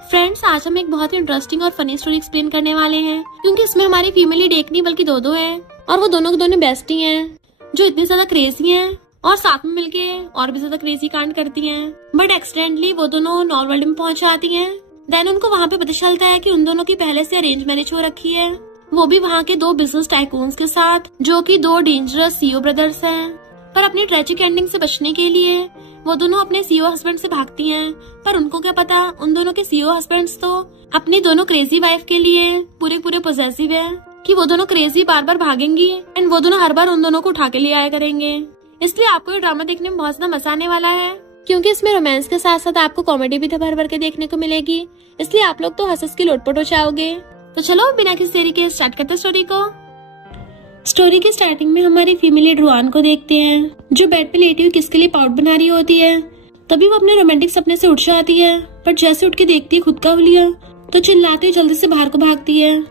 Friends, आज हम एक बहुत ही इंटरेस्टिंग और फनी स्टोरी एक्सप्लेन करने वाले हैं, क्योंकि इसमें हमारी फीमेल लीड एक नहीं बल्कि दो हैं और वो दोनों के दोनों बेस्टी हैं जो इतनी ज्यादा क्रेजी हैं और साथ में मिलके और भी ज्यादा क्रेजी कांड करती हैं। बट एक्सीडेंटली वो दोनों नॉर्थ वर्ल्ड में पहुंच जाती हैं। देन उनको वहाँ पे पता चलता है कि उन दोनों की पहले से अरेंज मैरिज हो रखी है, वो भी वहाँ के दो बिजनेस टाइकून्स के साथ, जो कि दो डेंजरस सीईओ ब्रदर्स हैं। पर अपनी ट्रेजिक एंडिंग से बचने के लिए वो दोनों अपने सीईओ हस्बैंड से भागती हैं। पर उनको क्या पता, उन दोनों के सीईओ हस्बैंड्स तो अपनी दोनों क्रेजी वाइफ के लिए पूरे पॉसेसिव है कि वो दोनों क्रेजी बार बार भागेंगी एंड वो दोनों हर बार उन दोनों को उठा के ले आया करेंगे। इसलिए आपको ये ड्रामा देखने में बहुत ज्यादा मजा आने वाला है, क्योंकि इसमें रोमांस के साथ साथ आपको कॉमेडी भी भर भर के देखने को मिलेगी। इसलिए आप लोग तो हंस के लोटपोट हो जाओगे। तो चलो बिना किसी देरी के स्टार्ट करते स्टोरी को। स्टोरी की स्टार्टिंग में हमारी फीमेल लीड रुआन को देखते हैं, जो बेड पे लेटी हुई किसके लिए पाउट बना रही होती है। तभी वो अपने रोमांटिक सपने से उठ जाती है, पर जैसे उठ के देखती है खुद का हुलिया, तो चिल्लाती हुई जल्दी से बाहर को भागती है।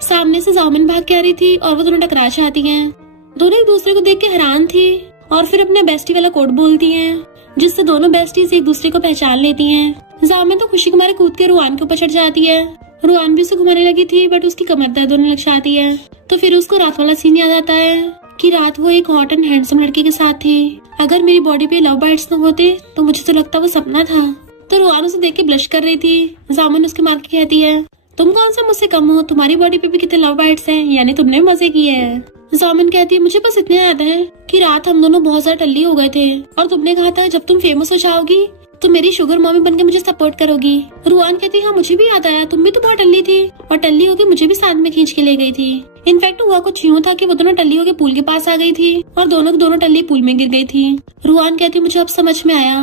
सामने से जामिन भाग के आ रही थी और वो दोनों टकरा जाती हैं। दोनों एक दूसरे को देख के हैरान थी और फिर अपने बेस्टी वाला कोड बोलती हैं, जिससे दोनों बेस्टीज एक दूसरे को पहचान लेती हैं। जामिन तो खुशी के मारे कूद के रुआन के ऊपर चढ़ जाती है। रुआन भी उसे घुमाने लगी थी, बट उसकी कमर दर्द होने लग जाती है। तो फिर उसको रात वाला सीन याद आता है कि रात वो एक हॉट एंड हैंडसम लड़के के साथ थी। अगर मेरी बॉडी पे लव बाइट्स न होते तो मुझे तो लगता वो सपना था। तो रुआन उसे देख के ब्लश कर रही थी। जामिन उसके मार के कहती है, तुम कौन सा मुझसे कम हो, तुम्हारी बॉडी पे भी कितने लव बाइट्स हैं, यानी तुमने मजे किए हैं। जामिन कहती है, मुझे बस इतना याद है कि रात हम दोनों बहुत ज्यादा टल्ली हो गए थे और तुमने कहा था जब तुम फेमस हो जाओगी तो मेरी शुगर मॉमी बनके मुझे सपोर्ट करोगी। रुआन कहती है, हाँ मुझे भी याद आया, तुम भी तो बहुत टल्ली थी और टल्ली होके मुझे भी साथ में खींच के ले गई थी। इनफैक्ट हुआ कुछ यूं था कि वो दोनों टल्ली होके पूल के पास आ गई थी और दोनों टल्ली पूल में गिर गई थी। रुआन कहती है, मुझे अब समझ में आया,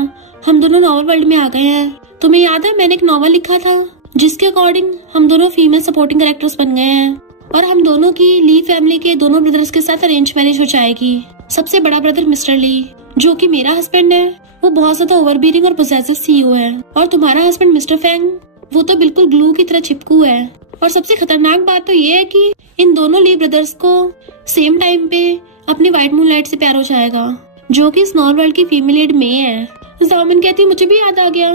हम दोनों नॉवल वर्ल्ड में आ गए हैं। तुम्हें याद है मैंने एक नॉवल लिखा था जिसके अकॉर्डिंग हम दोनों फीमेल सपोर्टिंग कैरेक्टर्स बन गए हैं और हम दोनों की ली फैमिली के दोनों ब्रदर्स के साथ अरेंज मैरिज हो जाएगी। सबसे बड़ा ब्रदर मिस्टर ली, जो कि मेरा हस्बैंड है, वो बहुत ज्यादा ओवरबीरिंग और पोसेसिव सीईओ है, और तुम्हारा हस्बैंड मिस्टर फैंग, वो तो बिल्कुल ग्लू की तरह चिपकू है। और सबसे खतरनाक बात तो ये है कि इन दोनों ली ब्रदर्स को सेम टाइम पे अपनी व्हाइट मूनलाइट से प्यार हो जाएगा, जो कि इस नॉर्थ वर्ल्ड की फीमेल लीड में है। जामिन कहती है, मुझे भी याद आ गया,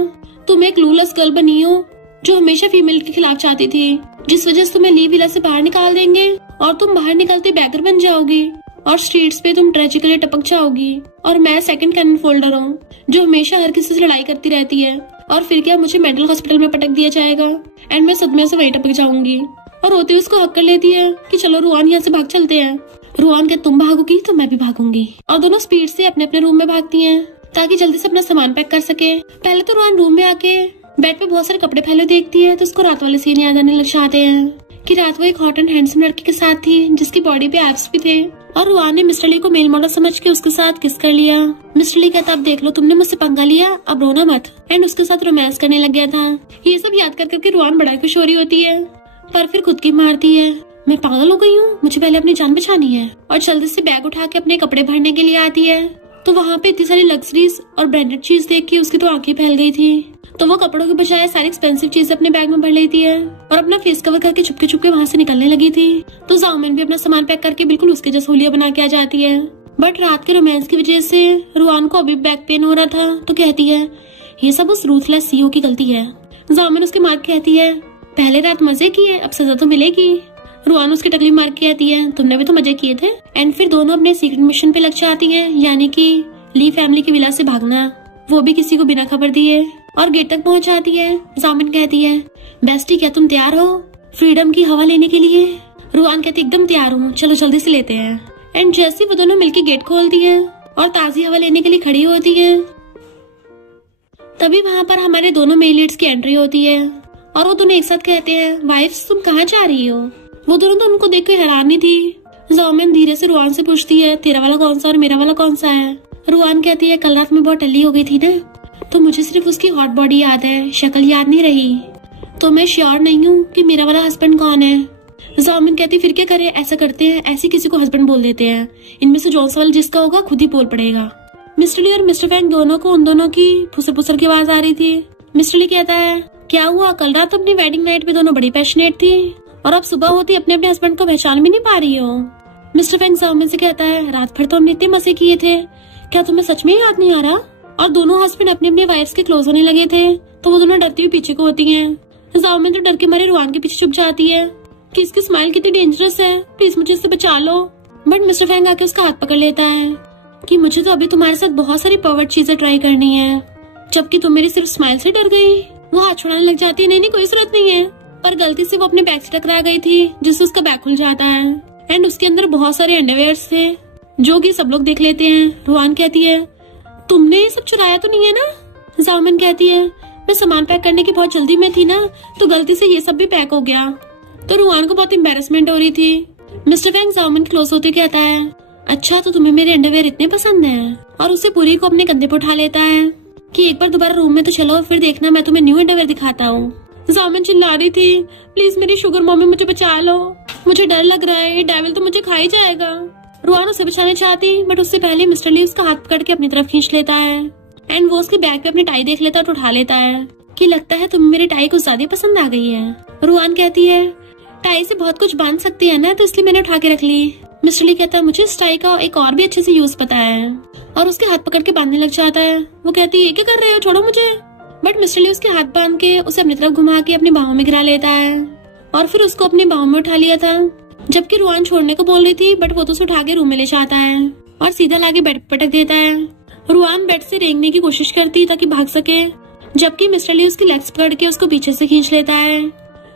तुम एक क्लूलेस गर्ल बनी हो जो हमेशा फीमेल के खिलाफ चाहती थी, जिस वजह से तुम्हें ली विला से बाहर निकाल देंगे और तुम बाहर निकलते बैगर बन जाओगी और स्ट्रीट्स पे तुम ट्रेजिकली टपक जाओगी। और मैं सेकंड कैनन फोल्डर हूँ जो हमेशा हर किसी से लड़ाई करती रहती है, और फिर क्या मुझे मेंटल हॉस्पिटल में पटक दिया जाएगा एंड मैं सदमे से वहीं टपक जाऊंगी। और रोती हुई उसको हक कर लेती है कि चलो रुआन यहाँ से भाग चलते हैं। रुआन के तुम भागोगी तो मैं भी भागूंगी, और दोनों स्पीड से अपने अपने रूम में भागती हैं ताकि जल्दी से अपना सामान पैक कर सके। पहले तो रुआन रूम में आके बेड पे बहुत सारे कपड़े फैले देखती है, तो उसको रात वाले सीन याद आने लग जाते हैं कि रात वो एक हॉट एंड हैंडसम लड़के के साथ थी जिसकी बॉडी पे एब्स भी थे, और रुआन ने मिस्टर ली को मेल मॉडल समझ के उसके साथ किस कर लिया। मिस्टर ली कहता, अब देख लो तुमने मुझसे पंगा लिया, अब रोना मत, एंड उसके साथ रोमांस करने लग गया था। ये सब याद कर करके रुआन बड़ा खुश हो रही होती है, पर फिर खुद की मारती है, मैं पागल हो गई हूँ, मुझे पहले अपनी जान बचानी है। और जल्दी से बैग उठा के अपने कपड़े भरने के लिए आती है, तो वहाँ पे इतनी सारी लग्जरीज और ब्रांडेड चीज देख के उसकी तो आंखें फैल गई थी। तो वो कपड़ों के बजाय सारी एक्सपेंसिव चीजें अपने बैग में भर लेती है और अपना फेस कवर करके चुपके चुपके वहाँ से निकलने लगी थी। तो जामिन भी अपना सामान पैक करके बिल्कुल उसके जैसा हुलिया बना के आ जाती है। बट रात के रोमांस की वजह से रुआन को अभी बैक पेन हो रहा था, तो कहती है, ये सब उस रूथलेस सीईओ की गलती है। जामिन उसके मार कहती है, पहले रात मजे किए, अब सजा तो मिलेगी। रुआन उसकी टकली मार के कहती है, तुमने भी तो मजे किए थे। एंड फिर दोनों अपने सीक्रेट मिशन पे लग जाती है, यानी कि ली फैमिली की विला से भागना, वो भी किसी को बिना खबर दिए, और गेट तक पहुंच जाती है। जामिन कहती है, बेस्टी क्या तुम तैयार हो फ्रीडम की हवा लेने के लिए? रुआन कहती, एकदम तैयार हूँ, चलो जल्दी से लेते हैं। एंड जैसे वो दोनों मिलके गेट खोलती हैं और ताजी हवा लेने के लिए खड़ी होती हैं, तभी वहाँ पर हमारे दोनों मेल लीड्स की एंट्री होती है और वो दोनों एक साथ कहते हैं, वाइफ्स तुम कहाँ जा रही हो? वो दोनों तो उनको देख के हैरानी थी। जामिन धीरे से रुआन से पूछती है, तेरा वाला कौन सा और मेरा वाला कौन सा है? रुआन कहती है, कल रात में बहुत टल्ली हो गई थी ना, तो मुझे सिर्फ उसकी हॉट बॉडी याद है, शक्ल याद नहीं रही, तो मैं श्योर नहीं हूँ कि मेरा वाला हस्बैंड कौन है। जामिन कहती, फिर क्या करें, ऐसा करते हैं, ऐसे किसी को हस्बैंड बोल देते हैं, इनमें से जौन सा वाला जिसका होगा खुद ही बोल पड़ेगा। मिस्टर ली और मिस्टर फैंग दोनों को उन दोनों की फुसर फुसर की आवाज आ रही थी। मिस्टर ली कहता है, क्या हुआ, कल रात अपनी वेडिंग नाइट पे दोनों बड़ी पैशनेट थी और अब सुबह होती अपने अपने हस्बैंड को पहचान भी नहीं पा रही हो। मिस्टर फैंग जामिन से कहता है, रात भर तो हमने इतने मजे किए थे, क्या तुम्हें सच में याद नहीं आ रहा? और दोनों हस्बैंड अपने अपने वाइफ्स के क्लोज होने लगे थे, तो वो दोनों डरती हुई पीछे को होती हैं। जाओमिन तो डर के मारे रुआन के पीछे छुप जाती है कि इसकी स्माइल कितनी डेंजरस है, प्लीज मुझे इससे बचा लो। बट मिस्टर फैंग आके उसका हाथ पकड़ लेता है कि मुझे तो अभी तुम्हारे साथ बहुत सारी पर्वर्ट चीजें ट्राई करनी है, जबकि तुम मेरी सिर्फ स्माइल से डर गई। वो हाथ छुड़ाने लग जाती है, नहीं कोई जरूरत नहीं है, पर गलती से वो अपने बैग से टकरा गई थी जिससे उसका बैग खुल जाता है एंड उसके अंदर बहुत सारे अंडरवेयर्स थे जो कि सब लोग देख लेते हैं। रुआन कहती है तुमने ये सब चुराया तो नहीं है ना? जाओमिन कहती है मैं सामान पैक करने की बहुत जल्दी में थी ना, तो गलती से ये सब भी पैक हो गया। तो रुआन को बहुत एम्बेरसमेंट हो रही थी। मिस्टर फैंग जाओमिन क्लोज होते कहता है अच्छा तो तुम्हें मेरे अंडरवेयर इतने पसंद हैं, और उसे पूरी को अपने कंधे पर उठा लेता है कि एक बार दोबारा रूम में तो चलो, फिर देखना मैं तुम्हें न्यू अंडरवेयर दिखाता हूँ। जाओमिन चिल्ला रही थी प्लीज मेरी शुगर मम्मी मुझे बचा लो, मुझे डर लग रहा है, ये डेविल तो मुझे खा ही जाएगा। रुआन उसे बचाने चाहती बट उससे पहले मिस्टर ली उसका हाथ पकड़ के अपनी तरफ खींच लेता है एंड वो उसके बैग पे अपनी टाई देख लेता है और उठा लेता है कि लगता है तुम्हें मेरी टाई कुछ ज्यादा पसंद आ गई है। रुआन कहती है टाई से बहुत कुछ बांध सकती है ना, तो इसलिए मैंने उठा के रख ली। मिस्टर ली कहता है मुझे इस टाई का एक और भी अच्छे से यूज पता है, और उसके हाथ पकड़ के बांधने लग जाता है। वो कहती है ये क्या कर रहे हो, छोड़ो मुझे। बट मिस्टर ली उसके हाथ बांध के उसे अपनी तरफ घुमा के अपनी बाहों में गिरा लेता है और फिर उसको अपनी बाहों में उठा लिया था, जबकि रुआन छोड़ने को बोल रही थी बट वो तो उसे उठा के रूम में ले जाता है और सीधा लाके बेड पर पटक देता है। रुआन बेड से रेंगने की कोशिश करती ताकि भाग सके, जबकि मिस्टर ली उसकी लेग्स पकड़ के उसको पीछे से खींच लेता है।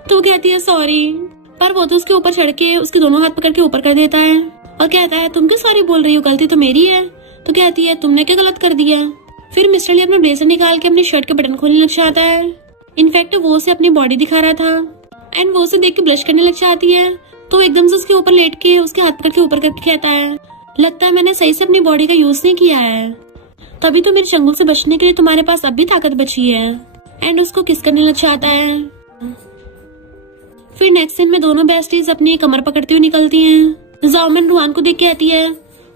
तो कहती है सॉरी, पर वो तो उसके ऊपर चढ़ के उसके दोनों हाथ पकड़ के ऊपर कर देता है और कहता है तुम क्यों सॉरी बोल रही हो, गलती तो मेरी है। तो कहती है तुमने क्या गलत कर दिया। फिर मिस्टर ली अपना ब्लेजर निकाल के अपने शर्ट के बटन खोलने लग जाता है। इनफैक्ट वो उसे अपनी बॉडी दिखा रहा था एंड वो उसे देख के ब्लश करने लग जाती है। तो एकदम से उसके ऊपर लेट के उसके हाथ पकड़ के ऊपर करके कहता है लगता है मैंने सही से अपनी बॉडी का यूज नहीं किया है, तभी तो मेरे चंगुल से बचने के लिए तुम्हारे पास अब भी ताकत बची है। एंड उसको किस करने लग जाता है। फिर नेक्स्ट सीन में दोनों बेस्टीज अपनी कमर पकड़ती हुई निकलती हैं। जाओमिन रुआन को देख के आती है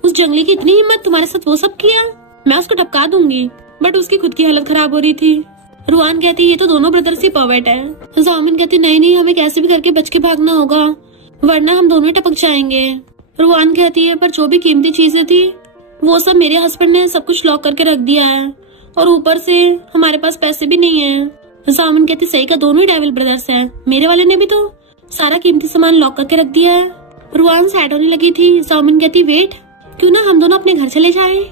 उस जंगली की इतनी हिम्मत, तुम्हारे साथ वो सब किया, मैं उसको टपका दूंगी। बट उसकी खुद की हालत खराब हो रही थी। रुआन कहती ये तो दोनों ब्रदर्स ही पर्वर्ट है। जाओमिन कहती नहीं हमें कैसे भी करके बच के भागना होगा, वरना हम दोनों टपक जाएंगे। रुआन कहती है पर जो भी कीमती चीजें थी वो सब मेरे हस्बैंड ने सब कुछ लॉक करके रख दिया है, और ऊपर से हमारे पास पैसे भी नहीं है। जाओमिन कहती सही का दोनों ही डेविल ब्रदर्स है, मेरे वाले ने भी तो सारा कीमती सामान लॉक करके रख दिया है। रुआन सैड होने लगी थी। जाओमिन कहती वेट, क्यों ना हम दोनों अपने घर चले जाएं?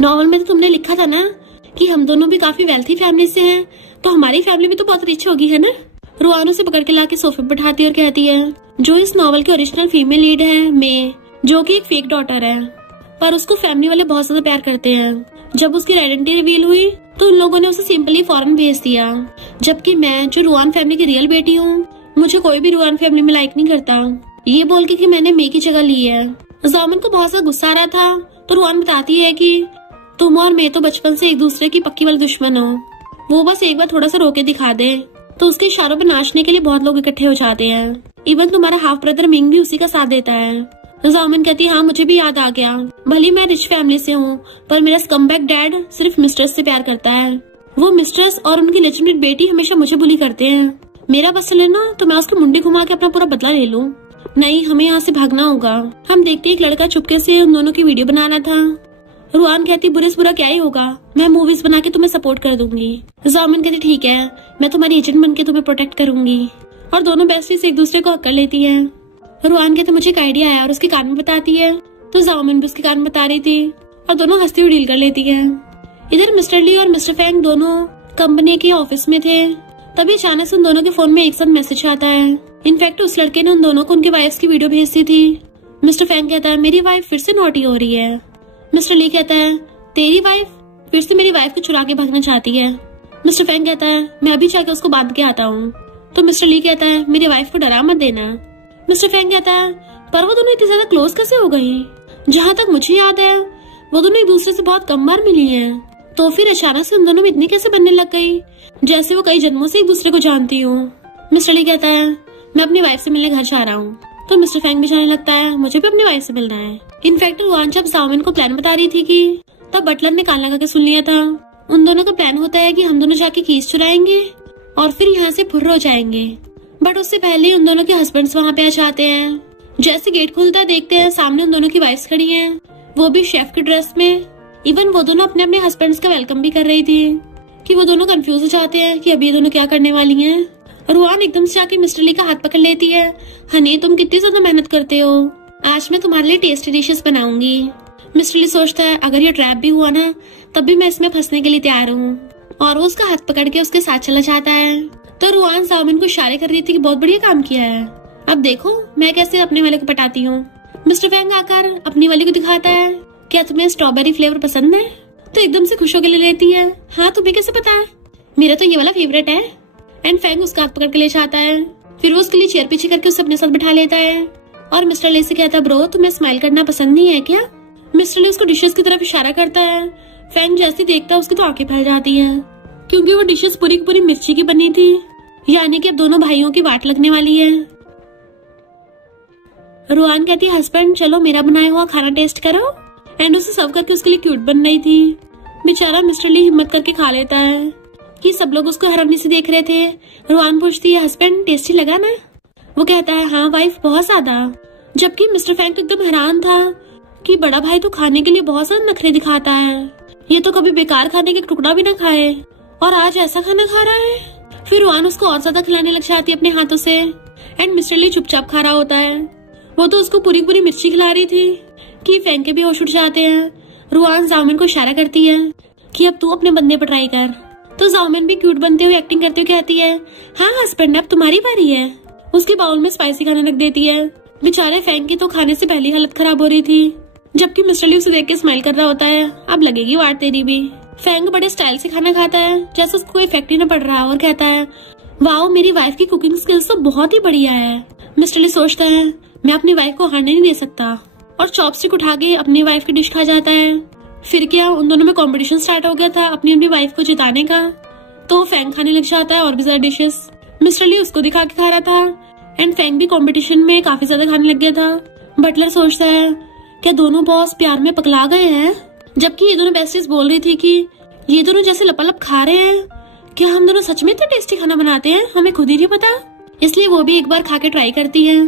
नॉवल में तो तुमने लिखा था ना कि हम दोनों भी काफी वेल्थी फैमिली से हैं, तो हमारी फैमिली भी तो बहुत रिच होगी है ना। रुआन उसे पकड़ के लाके सोफे पर बैठाती है और कहती है जो इस नॉवल की ओरिजिनल फीमेल लीड है मे, जो कि एक फेक डॉटर है, पर उसको फैमिली वाले बहुत ज्यादा प्यार करते हैं। जब उसकी आइडेंटिटी रिवील हुई तो उन लोगों ने उसे सिंपली फॉरेन भेज दिया, जबकि मैं जो रुआन फैमिली की रियल बेटी हूँ, मुझे कोई भी रुआन फैमिली में लाइक नहीं करता, ये बोल के कि मैंने मे की जगह ली है। जाओमिन को बहुत ज्यादा गुस्सा आ रहा था, तो रुआन बताती है कि तुम और मैं तो बचपन से एक दूसरे की पक्की वाली दुश्मन हो, वो बस एक बार थोड़ा सा रोके दिखा दे तो उसके इशारों पर नाचने के लिए बहुत लोग इकट्ठे हो जाते हैं। इवन तुम्हारा हाफ ब्रदर मिंग भी उसी का साथ देता है। जाओमिन कहती है हाँ मुझे भी याद आ गया, भले मैं रिच फैमिली से हूँ, पर मेरा स्कमबैक डैड सिर्फ मिस्ट्रेस से प्यार करता है। वो मिस्ट्रेस और उनकी लेजिटिमेट बेटी हमेशा मुझे बुली करते हैं। मेरा बस चले ना तो मैं उसकी मुंडी घुमा के अपना पूरा बदला ले लूं। नहीं, हमें यहाँ से भागना होगा। हम देखते एक लड़का चुपके से उन दोनों की वीडियो बनाना था। रुआन कहती बुरे से बुरा क्या ही होगा, मैं मूवीज बना के तुम्हें सपोर्ट कर दूंगी। जाओमिन कहती ठीक है, मैं तुम्हारी एजेंट बन के तुम्हें प्रोटेक्ट करूंगी। और दोनों बेस्टीज एक दूसरे को हक कर लेती है। रुआन कहते मुझे एक आइडिया आया और उसके कान में बताती है, तो जाओमिन भी उसके कान में बता रही थी और दोनों हंसती हुई डील कर लेती है। इधर मिस्टर ली और मिस्टर फैंग दोनों कंपनी के ऑफिस में थे, तभी अचानक से उन दोनों के फोन में एक साथ मैसेज आता है। इनफैक्ट उस लड़के ने उन दोनों को उनके वाइफ की वीडियो भेजी थी। मिस्टर फैंग कहता है मेरी वाइफ फिर से नॉटी हो रही है। मिस्टर ली कहता है तेरी वाइफ फिर से मेरी वाइफ को चुरा के भागना चाहती है। मिस्टर फैंग कहता है मैं अभी जाके उसको बांध के आता हूँ। तो मिस्टर ली कहता है मेरी वाइफ को डरा मत देना। मिस्टर फैंग कहता है पर वो दोनों इतनी ज्यादा क्लोज कैसे हो गई? जहाँ तक मुझे याद है वो दोनों एक दूसरे से बहुत कम बार मिली हैं, तो फिर अचानक से उन दोनों में इतनी कैसे बनने लग गई, जैसे वो कई जन्मों से एक दूसरे को जानती हूँ। मिस्टर ली कहता है मैं अपनी वाइफ से मिलने घर जा रहा हूँ। तो मिस्टर फैंग भी जाने लगता है मुझे भी अपनी वाइफ से मिलना है। इनफैक्ट रुआन जब जाओमिन को प्लान बता रही थी कि तब बटलर ने कान लगा के सुन लिया था। उन दोनों का प्लान होता है कि हम दोनों जाके कीज चुराएंगे और फिर यहाँ से फुर्र हो जाएंगे। बट उससे पहले उन दोनों के हस्बैंड्स वहाँ पे आ जाते हैं। जैसे गेट खुलता देखते हैं सामने उन दोनों की वाइफ्स खड़ी हैं, वो भी शेफ की ड्रेस में। इवन वो दोनों अपने अपने हस्बैंड्स का वेलकम भी कर रही थी कि वो दोनों कंफ्यूज हो जाते हैं कि अभी ये दोनों क्या करने वाली हैं। रुआन एकदम से आके मिस्टर ली का हाथ पकड़ लेती है। हनी तुम कितनी ज्यादा मेहनत करते हो, आज मैं तुम्हारे लिए टेस्टी डिशेस बनाऊंगी। मिस्टर ली सोचता है अगर ये ट्रैप भी हुआ ना तब भी मैं इसमें फंसने के लिए तैयार हूँ, और वो उसका हाथ पकड़ के उसके साथ चला जाता है। तो रुआन जाओमिन को इशारे कर रही थी कि बहुत बढ़िया काम किया है, अब देखो मैं कैसे अपने वाले को पटाती हूँ। मिस्टर फैंग आकर अपनी वाली को दिखाता है, क्या तुम्हें स्ट्रॉबेरी फ्लेवर पसंद है? तो एकदम से खुश होकर ले लेती है। हाँ तुम्हें कैसे पता है? मेरा तो ये वाला फेवरेट है। एंड फैंग उसका हाथ पकड़ के ले जाता है, फिर वो उसके लिए चेयर पीछे करके उसे अपने साथ बिठा लेता है और मिस्टर ले से कहता है ब्रो तुम्हें स्माइल करना पसंद नहीं है क्या? मिस्टर ले उसको डिशेस की तरफ इशारा करता है। फैंग जैसे देखता है उसकी तो आंखें फैल जाती है, क्योंकि वो डिशेस पूरी की पूरी मिर्ची की बनी थी, यानी कि अब दोनों भाइयों की वाट लगने वाली है। रुआन कहती है हस्बैंड चलो मेरा बनाया हुआ खाना टेस्ट करो, एंड उसे सर्व करके उसके लिए क्यूट बन रही थी। बेचारा मिस्टर ली हिम्मत करके खा लेता है कि सब लोग उसको हैरानी से देख रहे थे। रुआन पूछती है हस्बैंड टेस्टी लगा ना? वो कहता है हाँ वाइफ बहुत ज्यादा। जबकि मिस्टर फैंग तो एकदम हैरान था कि बड़ा भाई तो खाने के लिए बहुत ज्यादा नखरे दिखाता है, ये तो कभी बेकार खाने का टुकड़ा भी ना खाए और आज ऐसा खाना खा रहा है। फिर रुआन उसको और ज्यादा खिलाने लग जाती है अपने हाथों से, एंड मिस्टर ली चुपचाप खा रहा होता है। वो तो उसको पूरी पूरी मिर्ची खिला रही थी कि फैंग के भी होश उठ जाते हैं। रुआन जाओमिन को इशारा करती है कि अब तू अपने बंदे पर ट्राई कर। तो जाओमिन भी क्यूट बनते हुए एक्टिंग करते हुए कहती है हाँ हस्बैंड अब तुम्हारी बारी है। उसके बाउल में स्पाइसी खाना रख देती है। बेचारे फैंग की तो खाने से पहली हालत खराब हो रही थी, जबकि मिस्टर ली उसे देख के स्माइल कर रहा होता है, अब लगेगी वाट तेरी भी। फैंग बड़े स्टाइल से खाना खाता है जैसे उसको कोई इफेक्ट ही न पड़ रहा, और कहता है वाओ मेरी वाइफ की कुकिंग स्किल्स तो बहुत ही बढ़िया है। मिस्टर ली सोचता है मैं अपनी वाइफ को हारने नहीं दे सकता, और चॉपस्टिक उठा के अपनी वाइफ की डिश खा जाता है। फिर क्या उन दोनों में कंपटीशन स्टार्ट हो गया था अपनी अपनी वाइफ को जिताने का। तो फैंग खाने लग जाता है और भी ज्यादा डिशेस। मिस्टर ली उसको दिखा के खा रहा था, एंड फैंग भी कंपटीशन में काफी ज्यादा खाने लग गया था। बटलर सोचता है क्या दोनों बॉस प्यार में पगला गए हैं? जबकि ये दोनों बेस्टीज बोल रही थी कि ये दोनों जैसे लपालप खा रहे हैं, क्या हम दोनों सच में इतना टेस्टी खाना बनाते हैं, हमें खुद ही नहीं पता। इसलिए वो भी एक बार खा के ट्राई करती है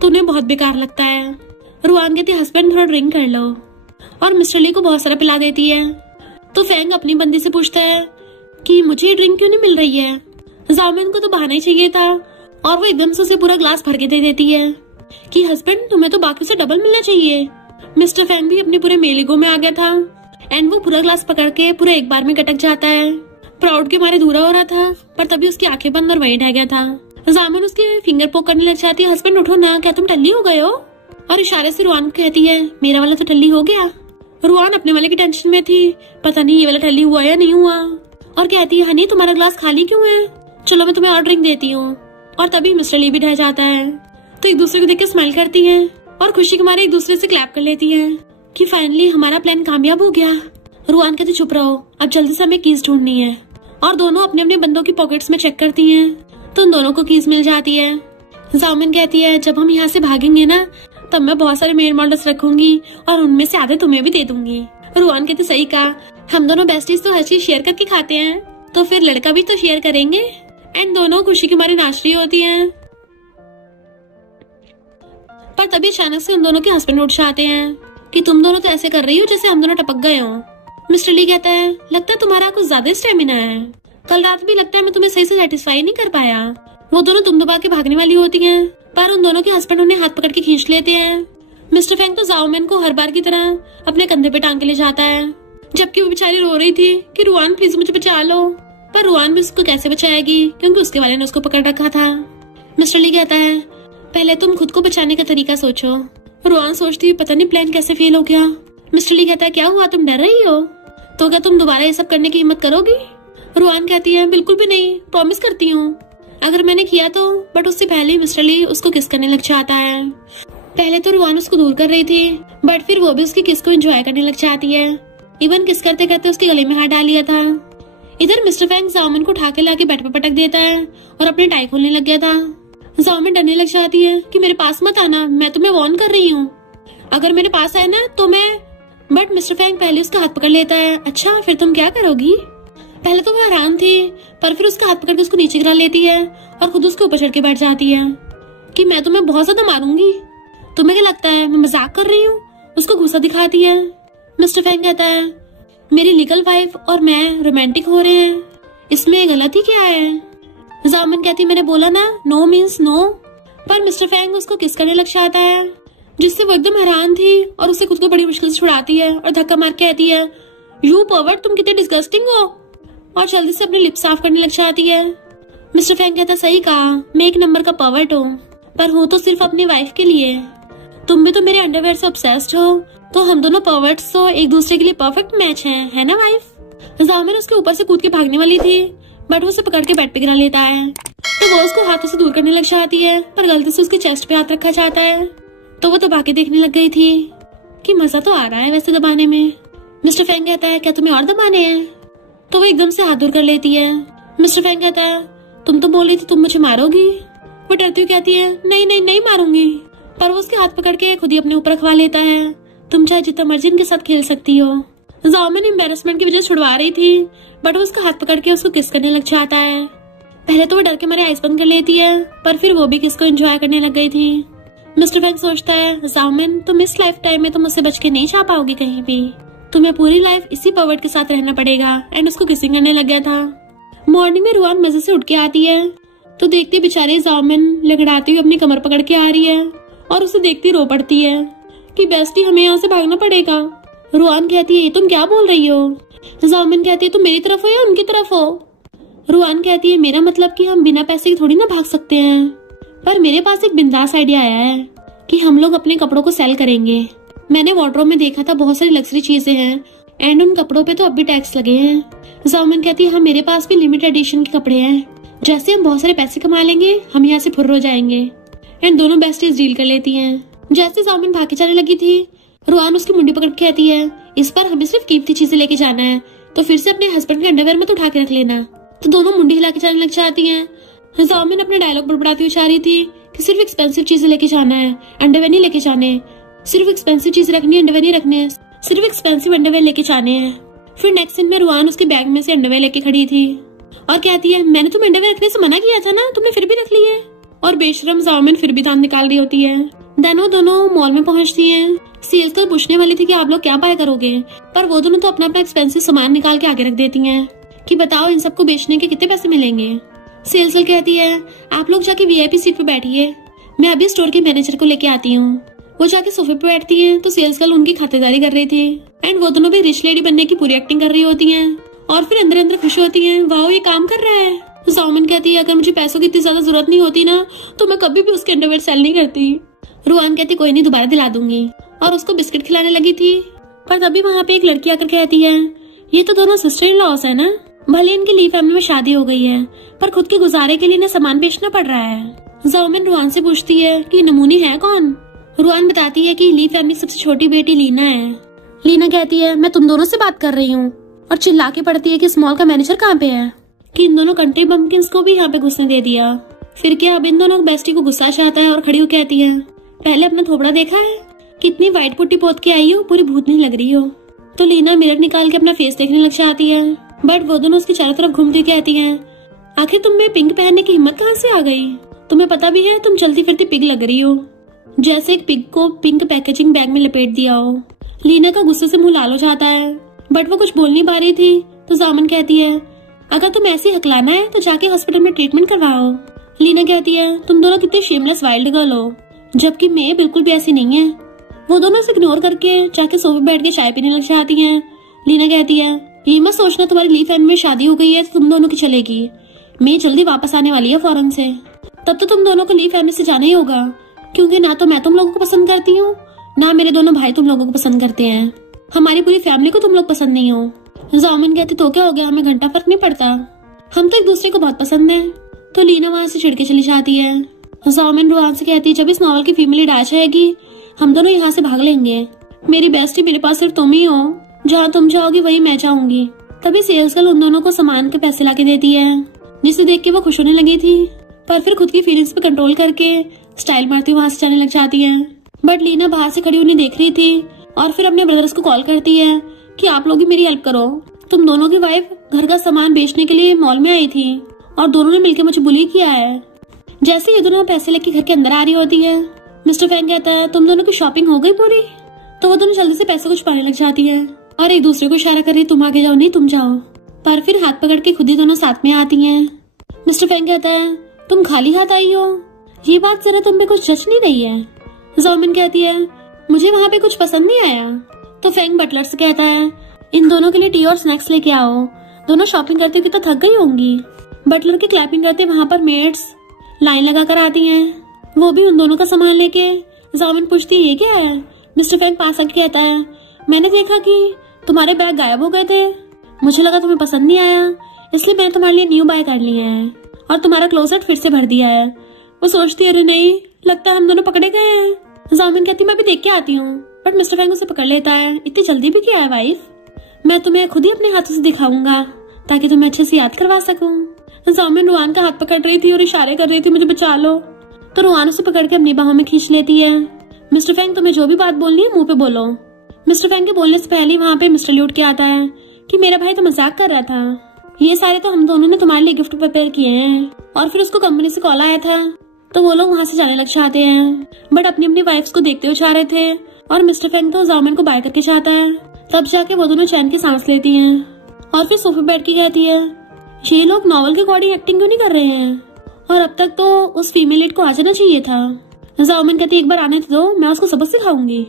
तो उन्हें बहुत बेकार लगता है। रुआन कहती है हस्बैंड थोड़ा ड्रिंक कर लो, और मिस्टर ली को बहुत सारा पिला देती है। तो फैंग अपनी बंदी से पूछता है कि मुझे ड्रिंक क्यों नहीं मिल रही है? जाओमिन को तो बहाना ही चाहिए था, और वो एकदम से उसे पूरा ग्लास भर के दे देती है कि हस्बैंड तुम्हें तो बाकी से डबल मिलना चाहिए। मिस्टर फैंग भी अपने पूरे मेलिगो में आ गया था, एंड वो पूरा ग्लास पकड़ के पूरा एक बार में गटक जाता है। प्राउड के मारे दूरा हो रहा था, पर तभी उसकी आंखें बंद और वहीं ढह गया था। जामिन उसके फिंगर पोक करने लग जाती है, हस्बैंड उठो ना, क्या तुम टल्ली हो गए हो? और इशारे से रुआन को कहती है मेरा वाला तो टल्ली हो गया। रुआन अपने वाले की टेंशन में थी, पता नहीं ये वाला टल्ली हुआ या नहीं हुआ, और कहती है हनी तुम्हारा ग्लास खाली क्यों है, चलो मैं तुम्हें और ड्रिंक देती हूँ। और तभी मिस्टर ली भी ढह जाता है, तो एक दूसरे को देख के स्माइल करती है और खुशी के मारे एक दूसरे से क्लैप कर लेती है कि फाइनली हमारा प्लान कामयाब हो गया। रुआन कहती चुप रहो, अब जल्दी से हमें कीज ढूंढनी है। और दोनों अपने अपने बंदों की पॉकेट्स में चेक करती हैं, तो उन दोनों को कीज मिल जाती है। जाओमिन कहती है जब हम यहाँ से भागेंगे ना तब मैं बहुत सारे मेल मॉडल्स रखूंगी और उनमें से आधे तुम्हें भी दे दूंगी। रुआन कहती सही कहा, हम दोनों बेस्टीज तो हर चीज शेयर करके खाते हैं, तो फिर लड़का भी तो शेयर करेंगे। एंड दोनों खुशी के मारे नाच रही होती हैं। पर तभी अचानक से उन दोनों के हस्बैंड उठ जाते हैं कि तुम दोनों तो ऐसे कर रही हो जैसे हम दोनों टपक गए हो। मिस्टर ली कहता है लगता है तुम्हारा कुछ ज्यादा स्टेमिना है, कल रात भी लगता है मैं तुम्हें सही से सेटिस्फाई नहीं कर पाया। वो दोनों तुम दबा के भागने वाली होती हैं, पर उन दोनों के हस्बैंड उन्हें हाथ पकड़ के खींच लेते हैं। मिस्टर फैंग तो जाओमिन को हर बार की तरह अपने कंधे पे टांग के ले जाता है, जबकि वो बेचारी रो रही थी कि रुआन प्लीज मुझे बचा लो। पर रुआन भी उसको कैसे बचाएगी, क्योंकि उसके वाले ने उसको पकड़ रखा था। मिस्टर ली कहता है पहले तुम खुद को बचाने का तरीका सोचो। रुआन सोचती हुई पता नहीं प्लान कैसे फेल हो गया। मिस्टर ली कहता है क्या हुआ, तुम डर रही हो? तो क्या तुम दोबारा ये सब करने की हिम्मत करोगी? रुआन कहती है बिल्कुल भी नहीं, प्रॉमिस करती हूँ। अगर मैंने किया तो, बट उससे पहले मिस्टर ली उसको किस करने लग जाता है। पहले तो रुआन उसको दूर कर रही थी, बट फिर वो भी उसकी किस को एंजॉय करने लग जाती है। इवन किस करते करते उसके गले में हाथ डाल लिया था। इधर मिस्टर फैंग जाओमिन को उठा के लाके बेड पे पटक देता है और अपने टाई खोलने लग गया था। जाओमिन डरने लग जाती है कि मेरे पास मत आना, मैं तुम्हें वार्न कर रही हूँ, अगर मेरे पास आए ना तो मैं। बट मिस्टर फैंग पहले उसका हाथ पकड़ लेता है। अच्छा फिर तुम क्या करोगी? पहले तो वो हैरान थी, पर फिर उसका हाथ पकड़ के उसको नीचे गिरा लेती है और खुद उसके ऊपर चढ़ के बैठ जाती है कि मैं तुम्हें बहुत ज्यादा मारूंगी, तुम्हें क्या लगता है मैं मजाक कर रही हूँ? उसको गुस्सा दिखाती है। मिस्टर फैंग कहता है मेरी लीगल वाइफ और मैं रोमांटिक हो रहे हैं, इसमें गलती क्या है? जाओमिन कहती है मैंने बोला ना, नो मीन्स नो। पर मिस्टर फैंग उसको किस करने लग जाता है, जिससे वो एकदम हैरान थी और उससे खुद को बड़ी मुश्किल से छुड़ाती है और धक्का मार के कहती है यू पर्वर्ट, तुम कितने डिस्गस्टिंग हो, और जल्दी से अपने लिप्स साफ करने लग जाती है। मिस्टर फैंग कहता सही कहा, मैं एक नंबर का पर्वर्ट हूँ, पर हूँ तो सिर्फ अपनी वाइफ के लिए। तुम भी तो मेरे अंडरवेयर से ऑब्सेस्ड हो, तो हम दोनों पर्वर्ट्स तो एक दूसरे के लिए परफेक्ट मैच हैं, है ना वाइफ। जाओमिन उसके ऊपर से कूद के भागने वाली थी, बट वो उसे पकड़ के बेड पे गिरा लेता है। तो वो उसको हाथों से दूर करने लग जाती है, पर गलती से उसके चेस्ट पे हाथ रखा जाता है। तो वो दबा के देखने लग गई थी कि मजा तो आ रहा है वैसे दबाने में। मिस्टर फैंग कहता है क्या तुम्हें और दबाने हैं? तो वो एकदम से हाथ दूर कर लेती है। मिस्टर फैंग कहता है तुम तो बोल रही थी तुम मुझे मारोगी। वो डरती हुई कहती है नहीं नहीं नहीं मारूंगी, पर वो उसके हाथ पकड़ के खुद ही अपने ऊपर रखवा लेता है। तुम चाहे जितना मर्जी इनके साथ खेल सकती हो। जाओमिन एम्बैरेसमेंट की वजह छुड़वा रही थी, बट वो उसका हाथ पकड़ के उसको किस करने लग जाता है। पहले तो वो डर के मारे आइस बंद कर लेती है, पर फिर वो भी किस को एंजॉय करने लग गई थी। मिस्टर फैंग सोचता है जाओमिन तुम इस लाइफ टाइम में तो मुझसे बच के नहीं जा पाओगी कहीं भी, तुम्हें पूरी लाइफ इसी पर्वर्ट के साथ रहना पड़ेगा। एंड उसको किसिंग करने लग गया था। मॉर्निंग में रुआन मजे से उठ के आती है, तो देखते बेचारे जाओमिन लंगड़ाती हुई अपनी कमर पकड़ के आ रही है और उसे देखती रो पड़ती है कि बेस्टी हमें यहाँ से भागना पड़ेगा। रुआन कहती है ये तुम क्या बोल रही हो? जाओमिन कहती है तुम मेरी तरफ हो या उनकी तरफ हो? रुआन कहती है मेरा मतलब कि हम बिना पैसे के थोड़ी ना भाग सकते हैं, पर मेरे पास एक बिंदास आइडिया आया है कि हम लोग अपने कपड़ों को सेल करेंगे। मैंने वार्डरोब में देखा था बहुत सारी लग्जरी चीजें हैं, एंड उन कपड़ों पे तो अब भी टैक्स लगे हैं। जाओमिन कहती है हाँ मेरे पास भी लिमिटेड एडिशन के कपड़े हैं, जैसे हम बहुत सारे पैसे कमा लेंगे हम यहाँ से फुर्र हो जाएंगे। एंड दोनों बेस्टीज डील कर लेती हैं। जैसे जाओमिन भाग के जाने लगी थी, रुआन उसकी मुंडी पकड़ के कहती है इस बार हमें सिर्फ कीमती चीजें लेके जाना है, तो फिर से अपने हस्बैंड के अंडरवेयर में तो उठा के रख लेना। तो दोनों मुंडी हिला के जाने लग जाती हैं। जाओमिन अपना डायलॉग बड़बड़ाती हुई जा रही थी कि सिर्फ एक्सपेंसिव चीजें लेके जाना है, अंडरवेयर नहीं लेके जाने, सिर्फ एक्सपेंसिव चीज रखनी है, अंडरवेयर नहीं रखने, सिर्फ एक्सपेंसिव अंडरवेयर लेके जाने हैं। फिर नेक्स्ट सीन में रुआन उसके बैग में से अंडरवेयर लेके खड़ी थी और कहती है मैंने तुम्हें अंडरवेयर रखने से मना किया था ना, तुमने फिर भी रख ली है। और बेशरम जाओमिन फिर भी दांत निकाल रही होती है। देन वो दोनों मॉल में पहुंचती हैं। सेल्स गर्ल पूछने वाली थी कि आप लोग क्या बाय करोगे, पर वो दोनों तो अपना अपना एक्सपेंसिव सामान निकाल के आगे रख देती हैं कि बताओ इन सबको बेचने के कितने पैसे मिलेंगे। सेल्स गर्ल कहती है आप लोग जाके वीआईपी सीट पे बैठिए, मैं अभी स्टोर के मैनेजर को लेके आती हूँ। वो जाके सोफे पे बैठती है तो सेल्स गर्ल उनकी खातिरदारी कर रही थी, एंड वो दोनों भी रिच लेडी बनने की पूरी एक्टिंग कर रही होती हैं और फिर अंदर अंदर खुश होती हैं, वाह ये काम कर रहा है। जाओमिन कहती है अगर मुझे पैसों की इतनी ज्यादा जरूरत नहीं होती ना तो मैं कभी भी उसके अंडरवेयर सेल नहीं करती। रुआन कहती कोई नहीं दोबारा दिला दूंगी, और उसको बिस्किट खिलाने लगी थी। पर तभी वहाँ पे एक लड़की आकर कहती है ये तो दोनों सिस्टर इन लॉस है ना, भले इनकी ली फैमिली में शादी हो गई है पर खुद के गुजारे के लिए इन्हें सामान बेचना पड़ रहा है। जाओमिन रुआन से पूछती है कि नमूनी है कौन। रुआन बताती है कि ली फैमिली की सबसे छोटी बेटी लीना है। लीना कहती है मैं तुम दोनों से बात कर रही हूँ, और चिल्ला के पड़ती है कि इस मॉल का मैनेजर कहाँ पे है, कि इन दोनों कंट्री बम्पकिंस को भी यहाँ पे घुसने दे दिया। फिर क्या अब इन दोनों बेस्टी को गुस्सा चाहता है और खड़ी होकर कहती है पहले अपना थोबड़ा देखा है, कितनी व्हाइट पुट्टी पोत के आई हो, पूरी भूत नहीं लग रही हो। तो लीना मिरर निकाल के अपना फेस देखने लग जाती है, बट वो दोनों उसकी चारों तरफ घूमती कहती हैं आखिर तुम में पिंक पहनने की हिम्मत कहाँ से आ गई, तुम्हें पता भी है तुम चलती फिरती पिग लग रही हो, जैसे एक पिग को पिंक पैकेजिंग बैग में लपेट दिया हो। लीना का गुस्से से मुंह लाल हो जाता है, बट वो कुछ बोल नहीं पा रही थी। तो जाओमिन कहती है अगर तुम ऐसे हकलाना है तो जाके हॉस्पिटल में ट्रीटमेंट करवाओ। लीना कहती है तुम दोनों कितने शेमलेस वाइल्ड गर्ल हो, जबकि मैं बिल्कुल भी ऐसी नहीं है। वो दोनों से इग्नोर करके जाके सोफे बैठ के चाय पीने लग जाती हैं। लीना कहती है ये मत सोचना तुम्हारी ली फैमिली में शादी हो गई है तो तुम दोनों की चलेगी, मैं जल्दी वापस आने वाली है फौरन से, तब तो तुम दोनों को ली फैमिली से जाना ही होगा, क्योंकि ना तो मैं तुम लोगों को पसंद करती हूँ ना मेरे दोनों भाई तुम लोगों को पसंद करते हैं, हमारी पूरी फैमिली को तुम लोग पसंद नहीं हो। जाओमिन कहती तो क्या हो गया, हमें घंटा फर्क नहीं पड़ता, हम तो एक दूसरे को बहुत पसंद है। तो लीना वहाँ से छिड़के चली जाती है। जाओमिन रुआन से कहती है जब इस नॉवल की फीमेल लीड आ जाएगी हम दोनों यहाँ से भाग लेंगे, मेरी बेस्टी मेरे पास सिर्फ तुम ही हो, जहाँ तुम जाओगी वही मैं जाऊंगी। तभी सेल्स गर्ल उन दोनों को सामान के पैसे लाके देती है, जिसे देख के वो खुश होने लगी थी, पर फिर खुद की फीलिंग्स पे कंट्रोल करके स्टाइल मारती वहाँ से जाने लग जाती है। बट लीना बाहर से खड़ी उन्हें देख रही थी और फिर अपने ब्रदर्स को कॉल करती है कि आप लोग भी मेरी हेल्प करो, तुम दोनों की वाइफ घर का सामान बेचने के लिए मॉल में आई थी और दोनों ने मिलकर मुझे बुली किया है। जैसे ये दोनों पैसे लेके घर के अंदर आ रही होती है, मिस्टर फैंग कहता है तुम दोनों की शॉपिंग हो गई पूरी। तो वो दोनों जल्दी से पैसे कुछ पाने लग जाती है और एक दूसरे को इशारा कर रही तुम आगे जाओ नहीं तुम जाओ, पर फिर हाथ पकड़ के खुद ही दोनों साथ में आती हैं। मिस्टर फैंग कहता है तुम खाली हाथ आई हो, ये बात जरा तुम पे कुछ जच नहीं रही है। ज़ाओमिन कहती है मुझे वहाँ पे कुछ पसंद नहीं आया। तो फैंग बटलर से कहता है इन दोनों के लिए टी और स्नैक्स लेके आओ, दोनों शॉपिंग करते हुए तो थक गई होंगी। बटलर की क्लैपिंग करते वहाँ पर मेड्स लाइन लगा कर आती हैं, वो भी उन दोनों का सामान लेके। ज़ाओमिन पूछती है ये क्या है। मिस्टर फैंग पास आके कहता है मैंने देखा कि तुम्हारे बैग गायब हो गए थे, मुझे लगा तुम्हें पसंद नहीं आया, इसलिए मैंने तुम्हारे लिए न्यू बाय कर लिया है और तुम्हारा क्लोसेट फिर से भर दिया है। वो सोचती है अरे नहीं, लगता है हम दोनों पकड़े गए हैं। ज़ाओमिन कहती मैं भी देख के आती हूँ, बट मिस्टर फैंग उसे पकड़ लेता है। इतनी जल्दी भी क्या है वाइफ, मैं तुम्हें खुद ही अपने हाथों से दिखाऊंगा ताकि तुम्हें अच्छे से याद करवा सकूं। ज़ाओमिन रुआन का हाथ पकड़ रही थी और इशारे कर रही थी मुझे बचा लो, तो रुआन उसे पकड़ के अपनी बाहों में खींच लेती है। मिस्टर फैंग तुम्हें जो भी बात बोलनी है मुंह पे बोलो। मिस्टर फैंग के बोलने से पहले वहाँ पे मिस्टर ल्यूट के आता है कि मेरा भाई तो मजाक कर रहा था, ये सारे तो हम दोनों ने तुम्हारे लिए गिफ्ट प्रिपेयर किए हैं। और फिर उसको कंपनी से कॉल आया था तो वो लोग वहाँ से जाने लग चाहते हैं, बट अपनी अपनी वाइफ्स को देखते हुए चाह रहे थे और मिस्टर फैंग तो ज़ाओमिन को बाय करके चाहता है। तब जाके वो दोनों चैन की सांस लेती हैं और फिर सोफे बैठ के कहती है ये लोग नॉवल के अकॉर्डिंग एक्टिंग क्यों नहीं कर रहे हैं, और अब तक तो उस फीमेल लीड को आ जाना चाहिए था। ज़ाओमिन कहती एक बार आने दो, मैं उसको सबक सिखाऊंगी।